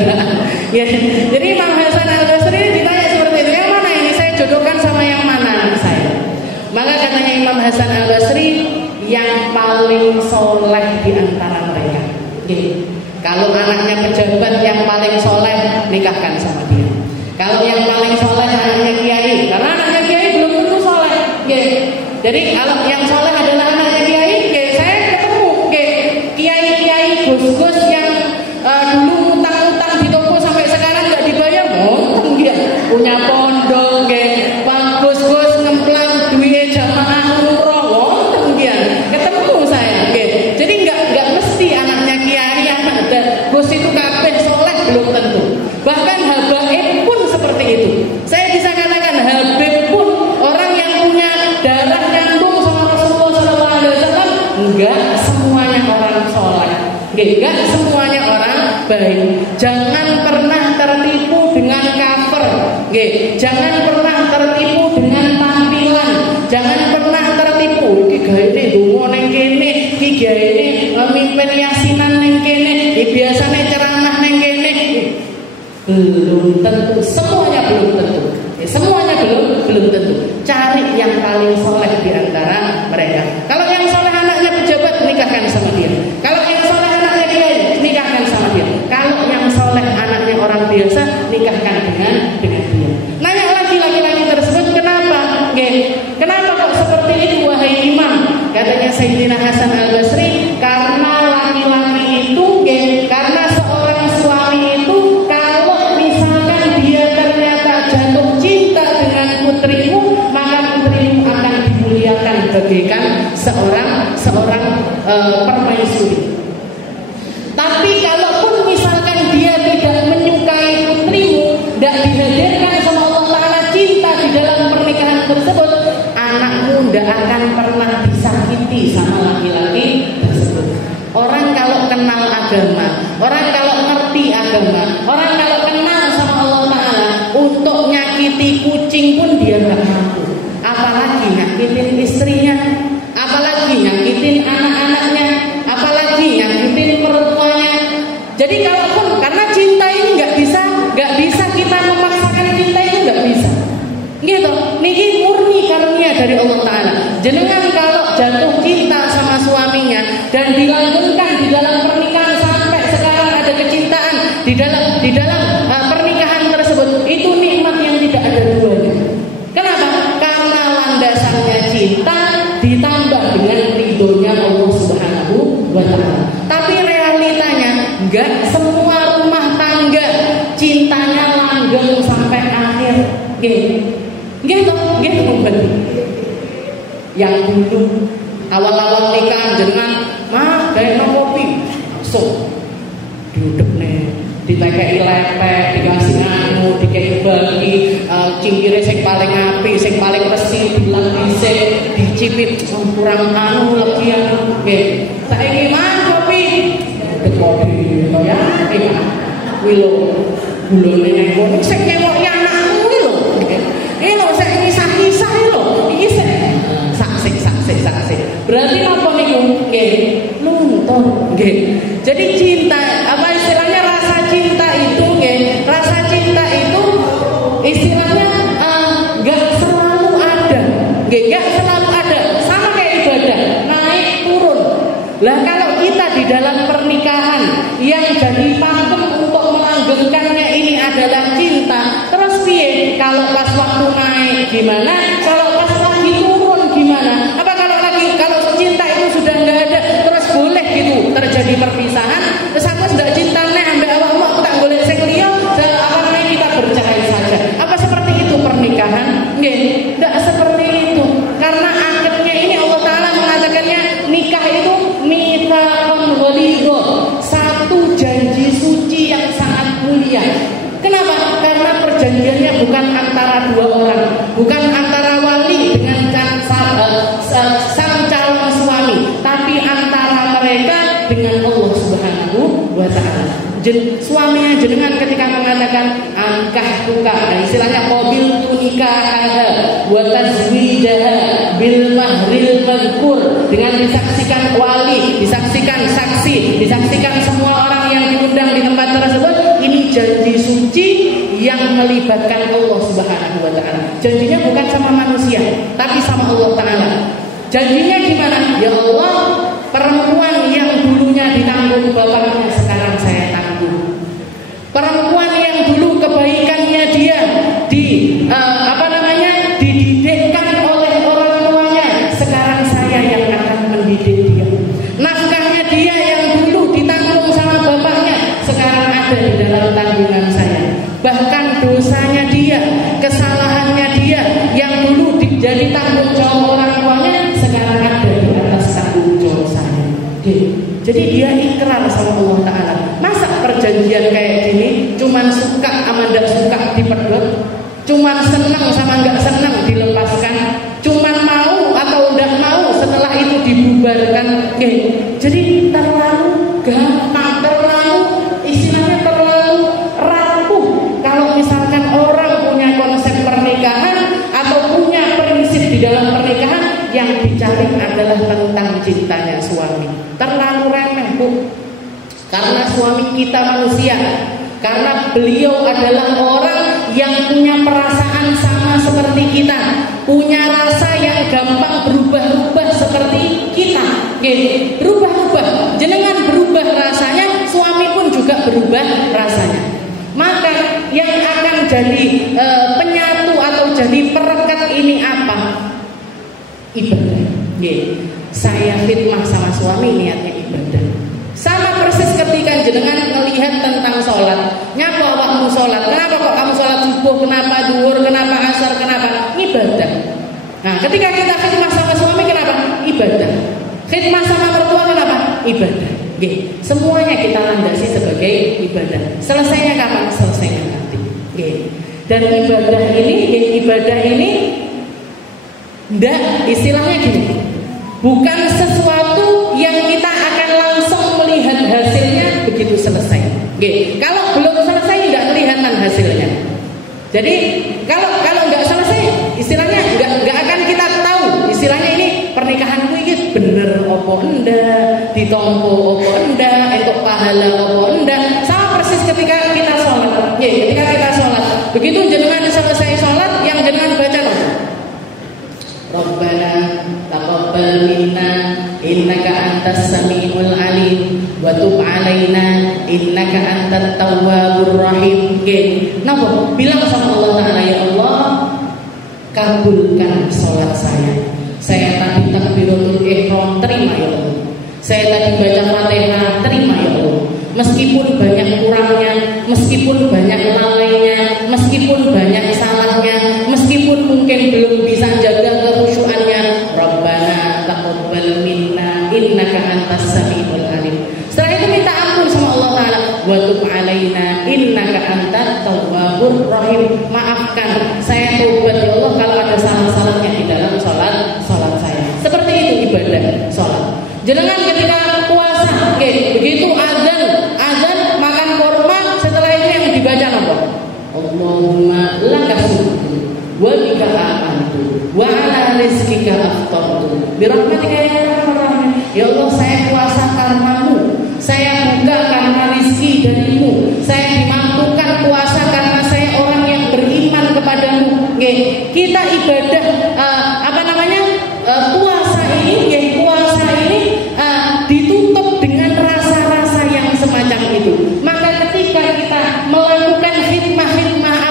Ya, jadi Imam Hasan Al-Basri ditanya seperti itu, yang mana ini saya jodohkan sama yang mana anak saya? Maka katanya Imam Hasan Al-Basri, yang paling soleh di antara mereka. Kalau anaknya pejabat yang paling soleh, nikahkan sama dia. Kalau yang paling soleh anaknya kiai, karena anaknya kiai belum tentu soleh. Jadi kalau yang soleh adalah anaknya kiai, saya ketemu kiai-kiai gus-gus yang dulu utang-utang di toko sampai sekarang nggak dibayar, dia punya pondok, gus-gus ngemplang duit jamaah umroh, dia ketemu saya. Jadi nggak mesti anaknya kiai, anak gus itu kabeh soleh belum tentu. Bahkan habaib pun seperti itu. Saya bisa katakan Habib pun, orang yang punya darah nyambung sama Rasulullah SAW, enggak semuanya orang soleh, enggak semuanya orang baik. Jangan pernah tertipu dengan cover, jangan pernah tertipu dengan tampilan, jangan pernah tertipu. Iki gaene donga ning kene, iki gaene mimpin yasinan ning kene, biasane ceramah ning kene. Belum tentu, semuanya belum tentu. Semuanya belum tentu. Cari yang paling soleh di antara mereka. Kalau yang soleh anaknya pejabat, nikahkan sama dia. Kalau yang soleh anaknya kiai, nikahkan sama dia. Kalau yang soleh anaknya orang biasa, nikah tidak akan pernah disakiti sama laki-laki tersebut. Orang kalau kenal agama, orang kalau ngerti agama, orang kalau kenal sama Allah Ta'ala, untuk nyakiti kucing pun dia nggak mampu. Apalagi nyakitin istrinya, apalagi nyakitin anak-anaknya, apalagi nyakitin mertuanya. Jadi kalaupun karena cinta ini nggak bisa kita memaksakan cinta itu nggak bisa. Gitu, niki murni karunia dari Allah Ta'ala. Jenengan kalau jatuh cinta sama suaminya dan dilanggengkan di dalam pernikahan sampai sekarang ada kecintaan di dalam pernikahan tersebut, itu nikmat yang tidak ada duanya. Kenapa? Karena landasannya cinta ditambah dengan ridhonya Allah Subhanahu wa Ta'ala. Tapi realitanya enggak semua rumah tangga cintanya langgeng sampai akhir. Gitu. Yang dulu awal-awal nikah jenengan mah gawe kopi, sok diudek nih, ditekeki lepek, dikasih anu, dikasih bagi, cingkire sing paling apik, sing paling resik, bilang dhisik, dicipit kurang anu legian. Nggih. Saiki mah kopi, udek kopi to ya. Kuwi lho, gulone nang kono sing nyewoki anakmu kuwi lho. Ini lho sik kisah-kisah lho. Iki sik saksik. Berarti napa niku? Nggih, luntur. Nggih. Jadi cinta, apa istilahnya rasa cinta itu nggih, rasa cinta itu istilahnya enggak selalu ada. Nggih, enggak selalu ada. Sama kayak ibadah, naik turun. Lah kalau kita di dalam pernikahan yang jadi pakem untuk melanggengkannya ini adalah cinta, terus piye? Kalau pas waktu naik gimana? Kalau pas lagi turun gimana? Apa kalau cinta itu sudah nggak ada, terus boleh gitu terjadi perpisahan? Terus aku sudah cinta nih ambek awakmu, aku tak boleh sing liya, apa namanya kita bercerai saja. Apa seperti itu pernikahan? Nggih, enggak seperti itu. Karena akadnya ini Allah Ta'ala mengatakannya nikah itu mitsaqan ghalidha, satu janji suci yang sangat mulia. Kenapa? Karena perjanjiannya bukan antara dua orang, bukan antara wali dengan sang calon suami, tapi antara mereka dengan Allah Subhanahu wa Ta'ala. Suaminya jenengan ketika mengatakan angkah tuka, istilahnya qabil tunikaha wa tazwijaha bil mahril madhkur, dengan disaksikan wali, disaksikan saksi, disaksikan semua orang yang diundang di tempat tersebut, ini janji suci yang melibatkan Allah Subhanahu wa Ta'ala. Janjinya bukan sama manusia, tapi sama Allah Ta'ala. Janjinya gimana? Ya Allah, perempuan yang dulunya ditanggung bapaknya sekarang saya tanggung. Perempuan yang dulu kebaikannya dia dididikkan oleh orang tuanya, sekarang saya yang akan mendidik dia. Nafkahnya dia yang dulu ditanggung sama bapaknya, sekarang ada di dalam tanggungan saya. Bahkan dosanya dia, kesalahannya dia yang dulu jadi tanggung jawab orang tuanya, sekarang ada di atas tanggung jawab saya. Jadi dia ikrar sama Allah Ta'ala. Masa perjanjian kayak gini cuman suka sama nggak suka dipedot, cuman senang sama nggak senang dilepaskan, cuman mau atau nggak mau setelah itu dibubarkan. Jadi terlalu gampang, terlalu istilahnya terlalu rapuh. Kalau misalkan orang punya konsep pernikahan atau punya prinsip di dalam pernikahan, yang dicari adalah tentang cintanya suami. Terlalu remeh, Bu. Karena suami kita manusia, karena beliau adalah orang yang punya perasaan sama seperti kita, punya rasa yang gampang berubah-ubah seperti kita. Berubah-ubah, jenengan berubah rasanya, suami pun juga berubah rasanya. Maka yang akan jadi penyatu atau jadi perekat ini apa? Ibadah. Saya khidmah sama suami, niatnya ibadah. Sama persis ketika jenengan melihat tentang sholat. Nyapa awakmu sholat? Kenapa kok kamu sholat subuh? Kenapa duhur? Kenapa asar? Kenapa? Ibadah. Nah, ketika kita khidmah sama suami, kenapa? Ibadah. Khidmah sama mertua, kenapa? Ibadah. Semuanya kita landasi sebagai ibadah. Selesainya kapan? Selesainya nanti. Dan ibadah ini Ndak, istilahnya gini, bukan sesuatu yang kita akan langsung melihat hasilnya begitu selesai. Oke, kalau belum selesai nggak kelihatan hasilnya. Jadi kalau nggak selesai, istilahnya nggak akan kita tahu. Istilahnya ini pernikahanku ini bener opo enggak, ditompo opo enggak, untuk pahala opo enggak. Sama persis ketika kita sholat. Ketika kita sholat, begitu jenengan selesai sholat, yang jenengan baca loh. Rabbana taqabbal minna innaka antas samiul alim wa tub alaina innaka antat tawwabur rahim. Napa? Bilang sama Allah Taala, ya Allah, kabulkan sholat saya. Saya tadi takbiratul ihram, terima ya Allah. Saya tadi baca Fatihah, terima ya Allah. Meskipun banyak kurangnya, meskipun banyak lalainya, meskipun banyak salahnya, meskipun mungkin belum bisa jaga kekhusyuannya, Rabbana taqabbal minna innaka antas samiul alim. Setelah itu minta ampun sama Allah Taala, wa tub alaina innaka antat tawwabur rahim. Maafkan, saya tobat ya Allah kalau ada salah-salahnya di dalam salat saya. Seperti itu ibadah salat. Jenengan ketika puasa, begitu azan makan kurma, setelah itu yang dibaca apa? Allahumma lakasuktu wa bika amantu wa ala rizkika aftartu bi rahmatika ya arhamar rahimin. Ya Allah, saya puasa karenamu, saya buka karena rizki darimu, saya dimampukan puasa karena saya orang yang beriman kepadamu. Kita ibadah puasa ini ditutup dengan rasa-rasa yang semacam itu. Maka ketika kita melakukan khidmah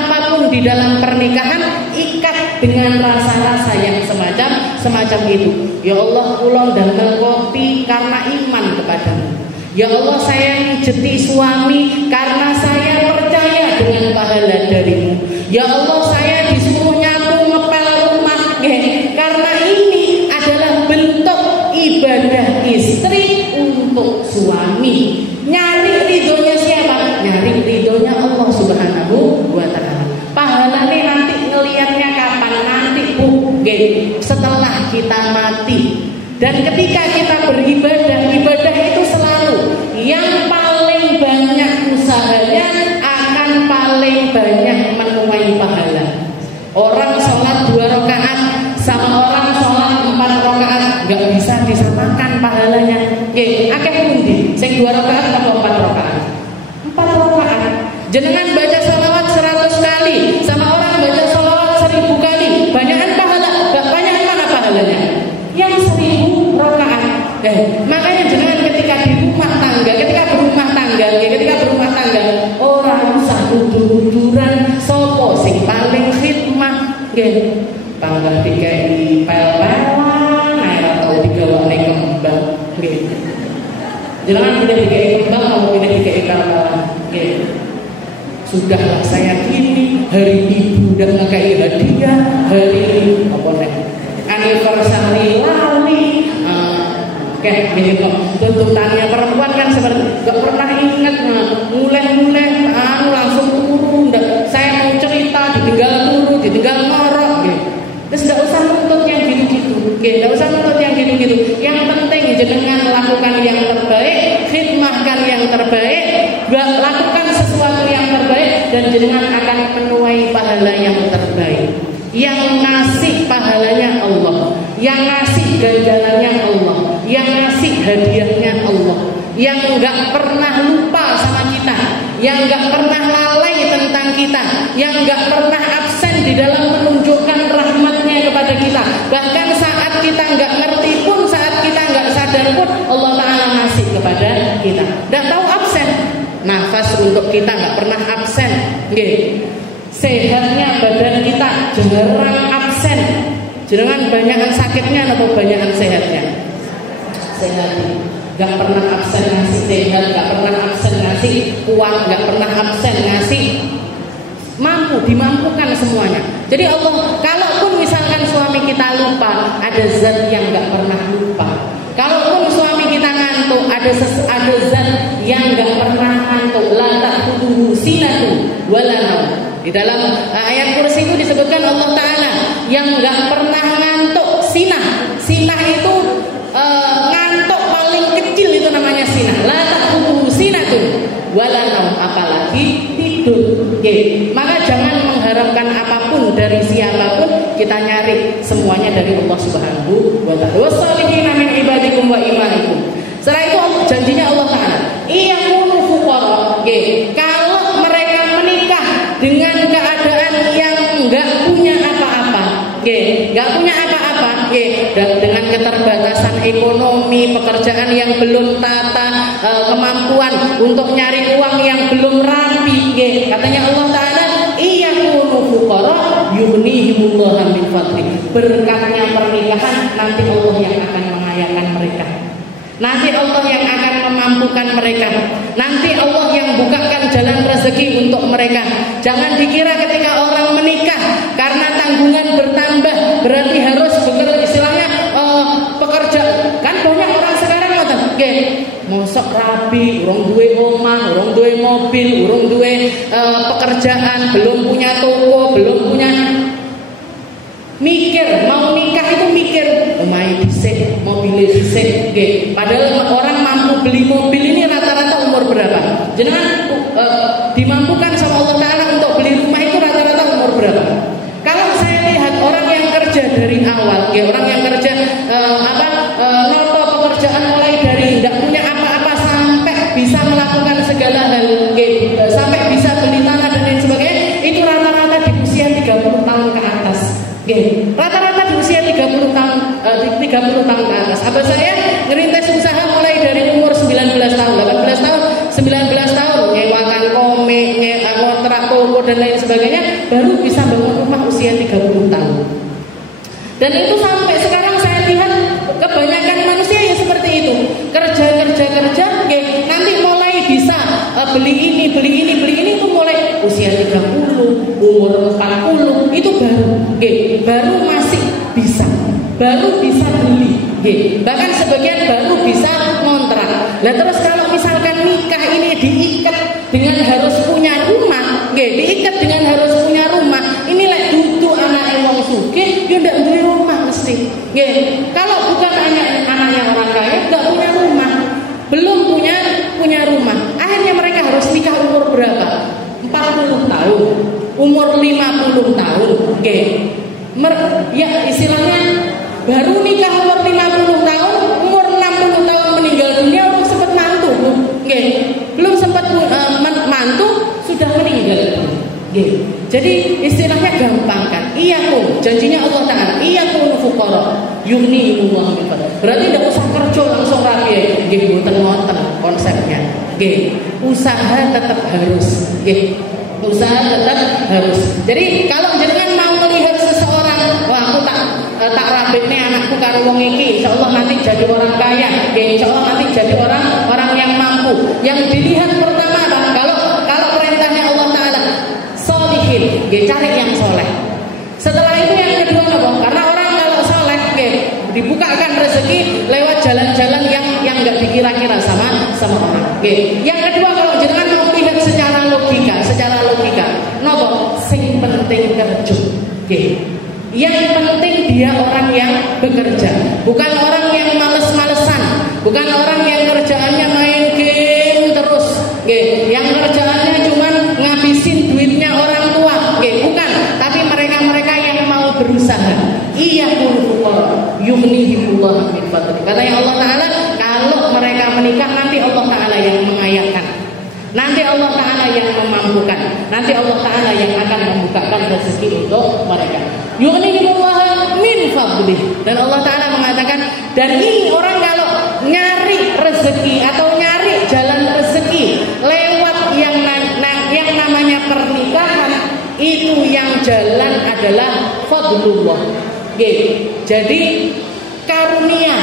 apapun di dalam pernikahan, ikat dengan rasa-rasa yang semacam itu. Ya Allah, kula ndamel kopi karena iman kepadamu. Ya Allah, saya mijeti suami karena saya percaya dengan pahala darimu. Ya Allah, saya disuruh nyapu ngepel rumah karena ini adalah bentuk ibadah istri untuk suami. Nyari ridhonya siapa? Nyari ridhonya Allah Subhanahu wa Ta'ala. Pahalanya nanti ngelihatnya kapan? Nanti setelah kita mati. Dan ketika kita beribadah, ibadah itu selalu yang paling banyak usahanya akan paling banyak menuai pahala. Orang sholat 2 rakaat sama orang sholat 4 rakaat nggak bisa disamakan pahalanya. Akeh pundi? Sing 2 rakaat atau 4 rakaat? 4 rakaat. Jenengan baca sholawat 100 kali sama orang baca sholawat 1000 kali. Banyakan pahala, banyakan mana pahalanya? Yang 1000 rakaat. Makanya jenengan ketika berumah tangga, orang usah udur-uduran sopo sing paling khidmah. Panggah dikai pel-pelan, atau digawane kembang. Jenengan tidak dikai kembang, mau tidak dikai pel-pelan. Sudahlah saya gini, hari ibu udah ngekai hadiah, hari anniversary lali. Gini kok tuntutannya perempuan kan seperti gak pernah ingat, mulai langsung turun. Saya mau cerita ditinggal ngorok. Terus gak usah nuntut yang gitu-gitu. Yang penting jenengan lakukan yang terbaik, khidmahkan yang terbaik, lakukan sesuatu yang terbaik, dan jenengan akan menuai pahala yang terbaik. Yang ngasih pahalanya Allah, yang ngasih ganjarannya Allah, yang ngasih hadiahnya Allah, yang gak pernah lupa sama kita, yang gak pernah lalai tentang kita, yang gak pernah absen di dalam menunjukkan rahmatnya kepada kita. Bahkan saat kita gak ngerti pun, saat kita gak sadar pun, Allah Ta'ala ngasih kepada kita. Gak tahu absen. Nafas untuk kita gak pernah absen. Sehatnya badan kita jarang absen. Jangan banyakan sakitnya atau banyakan sehatnya? Sehat. Gak pernah absen ngasih sehat, gak pernah absen ngasih kuat, gak pernah absen ngasih mampu, dimampukan semuanya. Jadi Allah, kalaupun misalkan suami kita lupa, ada zat yang gak pernah lupa. Kalaupun suami kita ngantuk, ada zat yang gak pernah ngantuk. La ta'khudhuhu sinatun wala naum. Di dalam ayat kursi itu disebutkan Allah Ta'ala yang gak pernah ngantuk, Sinah itu ngantuk paling kecil itu namanya sinah. La ta'khudhuhu sinatun wala naum, apalagi tidur. Maka jangan mengharapkan apapun dari siapapun, kita nyari semuanya dari Allah Subhanahu wa taala. Wassalihina min ibadikum wa imanikum. Setelah itu janjinya Allah Taala, iyakunu fuqara. Kalau mereka menikah dengan keadaan yang enggak punya apa-apa, enggak punya apa-apa, dengan keterbatasan ekonomi, pekerjaan yang belum tata, kemampuan untuk nyari uang yang belum rapi, katanya Allah Taala, iyakunu fuqara yughnihimullahu min fadli. Berkatnya pernikahan nanti Allah yang akan mengayakan mereka. Nanti Allah yang akan memampukan mereka. Nanti Allah yang bukakan jalan rezeki untuk mereka. Jangan dikira ketika orang menikah karena tanggungan bertambah berarti harus bekerja, istilahnya pekerja. Kan banyak orang sekarang ngoten, nggih. Mosok rapi, urung duwe omah, urung duwe mobil, urung duwe pekerjaan, belum punya toko, belum punya. Mikir, mau nikah itu mikir, omahe dhisik, mobilnya dhisik, nggih. Padahal orang mampu beli mobil ini rata-rata umur berapa? Jenengan dimampukan sama Allah Taala untuk beli rumah itu rata-rata umur berapa? Kalau saya lihat orang yang kerja dari awal, orang yang kerja noto pekerjaan mulai dari tidak punya apa-apa sampai bisa melakukan segala hal, sampai bisa beli tanah dan lain sebagainya, itu rata-rata di usia 30 tahun ke atas. Rata-rata di usia 30 tahun ke atas. Abah saya ngerintis usaha mulai dari umur 19 tahun, 18 tahun, 19 tahun, nyewakan komik, ngontrak toko dan lain sebagainya, baru bisa bangun rumah usia 30 tahun. Dan itu sampai sekarang saya lihat kebanyakan manusia yang seperti itu. Kerja, nanti mulai bisa beli ini itu mulai usia 30, umur 40, itu baru masih bisa, baru bisa beli, bahkan sebagian baru bisa ngontrak. Nah terus kalau misalkan nikah ini diikat dengan harus punya rumah, diikat dengan harus punya rumah, ini lek dudu anak wong sugih, yo ndak duwe rumah mesti. Kalau bukan anaknya orang kaya, nggak punya rumah, belum punya rumah. Akhirnya mereka harus nikah umur berapa? 40 tahun, umur 50 tahun, ya istilahnya baru nikah umur 50 tahun, umur 60 tahun meninggal dunia, belum sempat mantu, belum sempat mantu sudah meninggal. Jadi istilahnya gampang kan? Iyakum, janjinya Allah Taala, iyakum fuqara yughnihimullahu min fadli. Berarti tidak usah kerja langsung rapi, mboten ngoten konsepnya. Usaha tetap harus, usaha tetap harus. Jadi kalau jenengan mau melihat seseorang, wah aku tak rapikne anakku karo wong iki, insyaallah nanti jadi orang kaya, insyaallah nanti jadi orang yang mampu. Yang dilihat pertama apa? Kalau perintahnya Allah Taala, sholihin, cari yang soleh. Setelah itu yang kedua apa? Karena orang kalau soleh, dibukakan rezeki lewat jalan-jalan yang nggak dikira-kira sama orang. Yang kedua kalau jenengan mau melihat secara logika, nopo sing penting kerja. Yang penting dia orang yang bekerja, bukan orang yang males-malesan, bukan orang yang kerjaannya main game terus, yang kerjaannya cuma ngabisin duitnya orang tua, bukan. Tapi mereka yang mau berusaha. Iyakul fuqara yughnihimullahu min fadli. Katanya Allah Taala, kalau mereka menikah nanti Allah Taala yang mengayakan, nanti Allah Taala yang memampukan, nanti Allah Taala yang akan membukakan rezeki untuk mereka. Yughnihimullahu min fadli. Dan Allah Taala mengatakan, dan ini orang kalau nyari rezeki atau nyari jalan rezeki lewat yang namanya pernikahan, itu yang jalan adalah fadlullah. Jadi karunia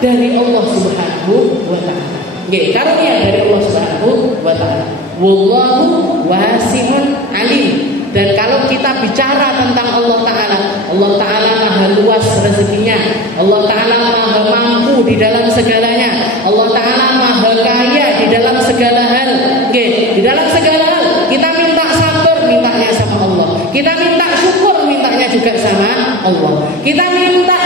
dari Allah Subhanahu wa taala. Karunia dari Allah Subhanahu wa taala. Wallahu wasi'un alim. Dan kalau kita bicara tentang Allah Ta'ala maha luas rezekinya, Allah Ta'ala maha mampu di dalam segalanya, Allah Ta'ala maha kaya di dalam segala hal. Di dalam segala hal kita minta sabar, mintanya sama Allah. Kita minta syukur, mintanya juga sama Allah. Kita minta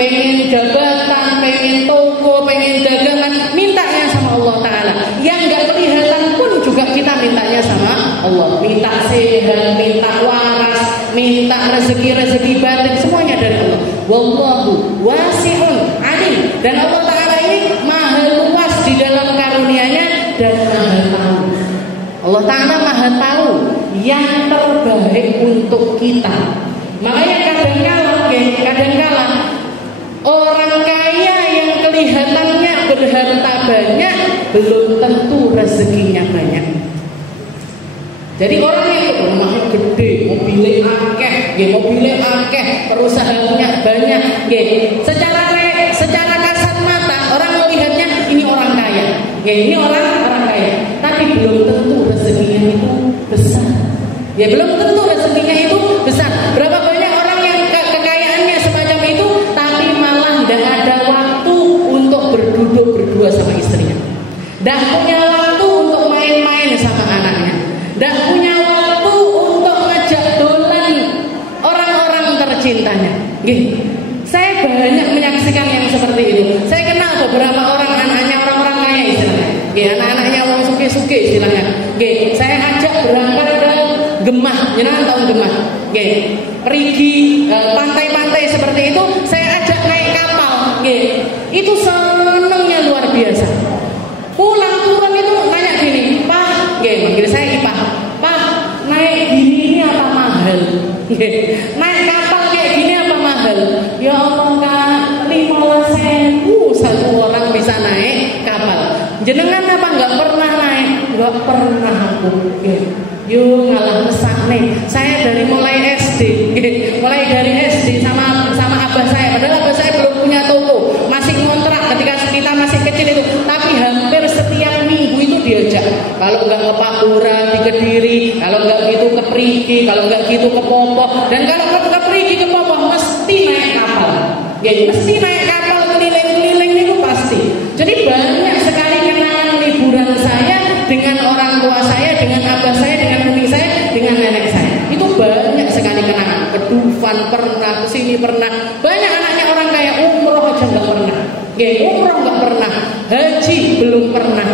pengen jabatan, pengen toko, pengen dagangan, mintanya sama Allah Ta'ala. Yang nggak kelihatan pun juga kita mintanya sama Allah. Minta sehat, minta waras, minta rezeki batin, semuanya dari Allah. Wallahu wasi'un alim. Dan Allah Ta'ala ini maha luas di dalam karunia-Nya dan maha tahu. Allah Ta'ala maha tahu yang terbaik untuk kita. Makanya kadang-kala orang kaya yang kelihatannya berharta banyak belum tentu rezekinya banyak. Jadi orang yang rumahnya gede, mobilnya akeh, perusahaannya banyak, secara kasat mata orang melihatnya ini orang kaya, ini orang kaya, tapi belum tentu rezekinya itu besar. Belum tentu rezekinya itu besar. Berapa banyak orang yang kekayaannya semacam itu, tapi malah tidak ada waktu untuk berduduk berdua sama istrinya, tidak punya waktu untuk main-main sama anaknya, tidak punya waktu untuk ngajak dolan orang-orang tercintanya. Saya banyak menyaksikan yang seperti itu. Saya kenal beberapa orang anaknya orang-orang kaya istilahnya, anak-anaknya orang suke-suke istilahnya. Saya ajak berangkat ke Gemah, jenengan tahu Gemah? Pergi pantai-pantai seperti itu, saya ajak naik kapal. Itu senengnya luar biasa. Pulang turun itu nanya gini, Pak, manggil saya Pak, naik gini ini apa mahal? Naik kapal kayak gini apa mahal? Ya Allah Kak, 15.000 satu orang bisa naik kapal. Jenengan apa nggak pernah naik? Nggak pernah aku. Yo ngalah mesak nih. Saya dari mulai SD, mulai dari SD sama abah saya. Padahal abah saya belum punya toko, masih ngontrak ketika kita masih kecil itu. Tapi hampir setiap minggu itu diajak. Kalau nggak ke Papura di Kediri, kalau nggak gitu ke Perigi, kalau nggak gitu ke Popoh. Dan kalau ke Perigi ke Popoh mesti naik kapal. Mesti naik kapal keliling-keliling itu pasti. Jadi banyak sekali kenangan liburan saya dengan orang tua saya, dengan abah saya, dengan umi saya, dengan nenek saya. Itu banyak sekali kenangan. Ke Dufan pernah, ke sini pernah. Banyak anaknya orang kaya, umroh aja nggak pernah. Umroh nggak pernah, haji belum pernah.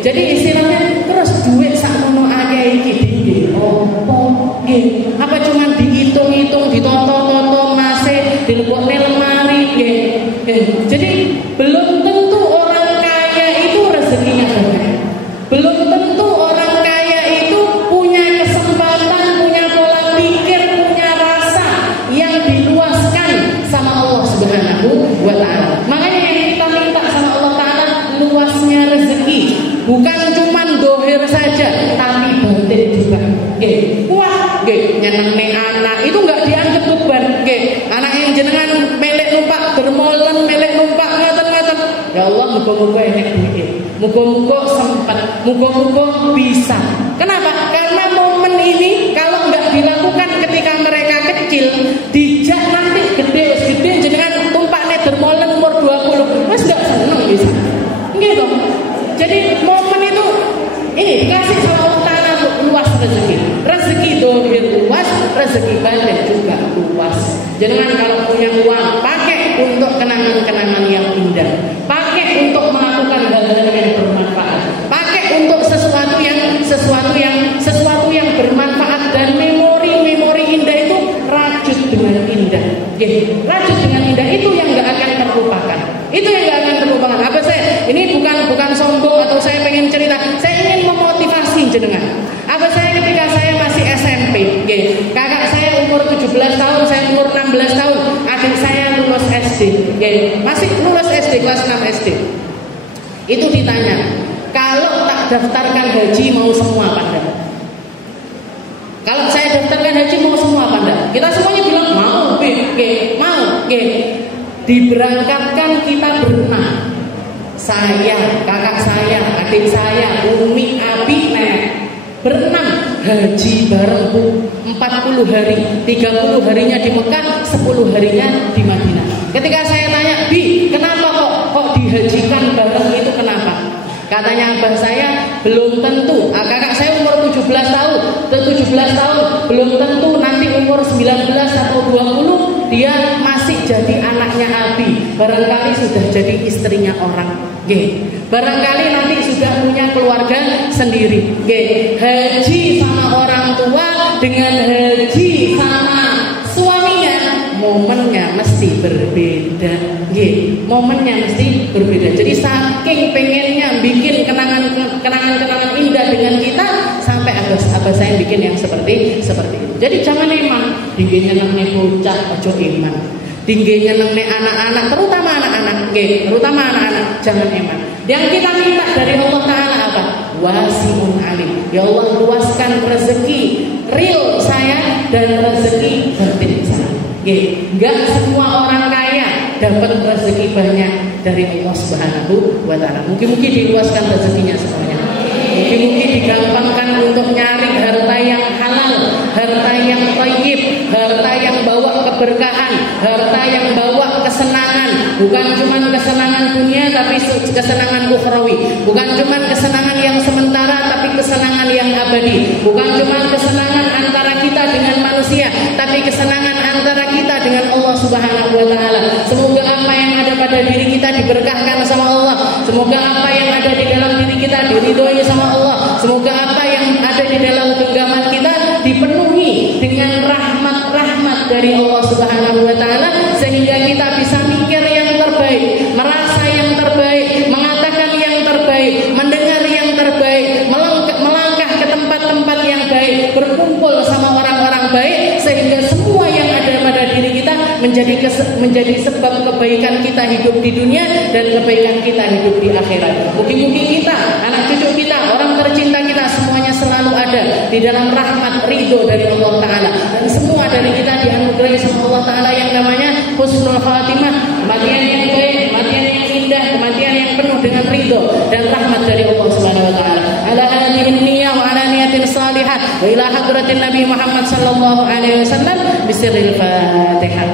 Jadi istilahnya terus duit sakmono akeh iki dingge. Apa cuman dihitung-hitung, ditonton-tonton masih dilebokne lemari. Jadi belum tentu orang kaya itu rezekinya banyak. Belum tentu orang kaya itu punya kesempatan, punya pola pikir, punya rasa yang diluaskan sama Allah Subhanahu wa Ta'ala. Makanya yang kita minta sama Allah Ta'ala luasnya rezeki, bukan cuma dohir saja, tapi batin juga. Kuat, nyenengin anak itu nggak dianggap beban. Anak yang jenengan melek numpak dermolen, melek numpak ngaten-ngaten. Ya Allah, muga-muga enek duit. Muga-muga sempat, muga-muga bisa. Kenapa? Karena momen ini kalau nggak dilakukan ketika mereka kecil, dijak nanti gede jenengan tumpaknya dermolen umur 20, mas nggak seneng bisa. Gitu. Jadi momen itu ini dikasih sama Allah Ta'ala luas rezeki dohir luas, rezeki batin juga luas. Jangan kalau punya uang pakai untuk kenangan-kenangan yang indah, pakai untuk melakukan hal-hal yang bermanfaat, pakai untuk sesuatu yang bermanfaat. Dan memori indah itu rajut dengan indah. Rajut dengan indah itu yang nggak akan terlupakan. Itu yang nggak akan terlupakan. Apa saya? Ini bukan sombong atau saya pengen cerita. Saya ingin memotivasi jenengan. Apa saya ketika saya masih SMP, kakak saya umur 17 tahun, saya umur 16 tahun, adik saya lulus SD, masih lulus SD kelas 6 SD. Itu ditanya, kalau tak daftarkan haji mau semua apa enggak? Kalau saya daftarkan haji mau semua apa enggak? Kita semuanya bilang mau, mau. Diberangkatkan kita berenang. Saya, kakak saya, adik saya, umi, abi, nenek. Berenang haji bareng 40 hari, 30 harinya di Mekah, 10 harinya di Madinah. Ketika saya tanya, Bi, kenapa kok dihajikan bareng itu kenapa? Katanya abah saya, belum tentu. Kakak saya umur 17 tahun, belum tentu nanti umur 19 atau 20 dia masih jadi anaknya barangkali sudah jadi istrinya orang, barangkali nanti sudah punya keluarga sendiri, haji sama orang tua dengan haji sama suaminya, momennya mesti berbeda, momennya mesti berbeda. Jadi saking pengennya bikin kenangan-kenangan indah dengan kita, sampai abah saya bikin yang seperti itu. Jadi jangan emang tingginya namanya bocah, ojo iman. Tingginya namanya anak-anak, terutama anak-anak, jangan eman. Yang kita minta dari Allah Ta'ala apa? Wasi'un alim. Ya Allah, luaskan rezeki real saya dan rezeki batin saya. Enggak semua orang kaya dapat rezeki banyak dari Allah Subhanahu wa Ta'ala. Mungkin diluaskan rezekinya semuanya. Mungkin digampangkan untuk nyari harta yang halal, harta yang thayyib, harta yang bawa keberkahan, harta yang bawa kesenangan, bukan cuma kesenangan dunia tapi kesenangan ukhrawi, bukan cuma kesenangan yang sementara tapi kesenangan yang abadi, bukan cuma kesenangan antara kita dengan manusia tapi kesenangan antara kita dengan Allah Subhanahu wa Ta'ala. Semoga apa yang ada pada diri kita diberkahkan sama Allah. Semoga apa yang ada di dalam diri kita diridhoi sama Allah. Semoga apa yang ada di dalam genggaman kita dipenuhi dengan rahmat-rahmat dari Allah Subhanahu wa Ta'ala, sehingga kita bisa mikir yang terbaik, merasa yang terbaik, mengatakan yang terbaik, mendengar yang terbaik, melangkah ke tempat-tempat yang baik, berkumpul sama orang-orang baik, sehingga semua yang ada pada diri kita menjadi sebab kebaikan kita hidup di dunia dan kebaikan kita hidup di akhirat. Mungkin kita, anak cucu kita, orang tercinta kita, semuanya selalu ada di dalam rahmat ridho dari Allah Ta'ala, dan semua dari kita dianugerahi sama Allah Ta'ala yang namanya husnul khatimah, kematian yang baik, kematian yang indah, kematian yang penuh dengan ridho dan rahmat dari Allah Subhanahu wa Ta'ala. Ala hadhihi niyyah wa ala niyatin salihah wa ila hadratin Nabi Muhammad sallallahu alaihi wasallam bisirril Fatihah.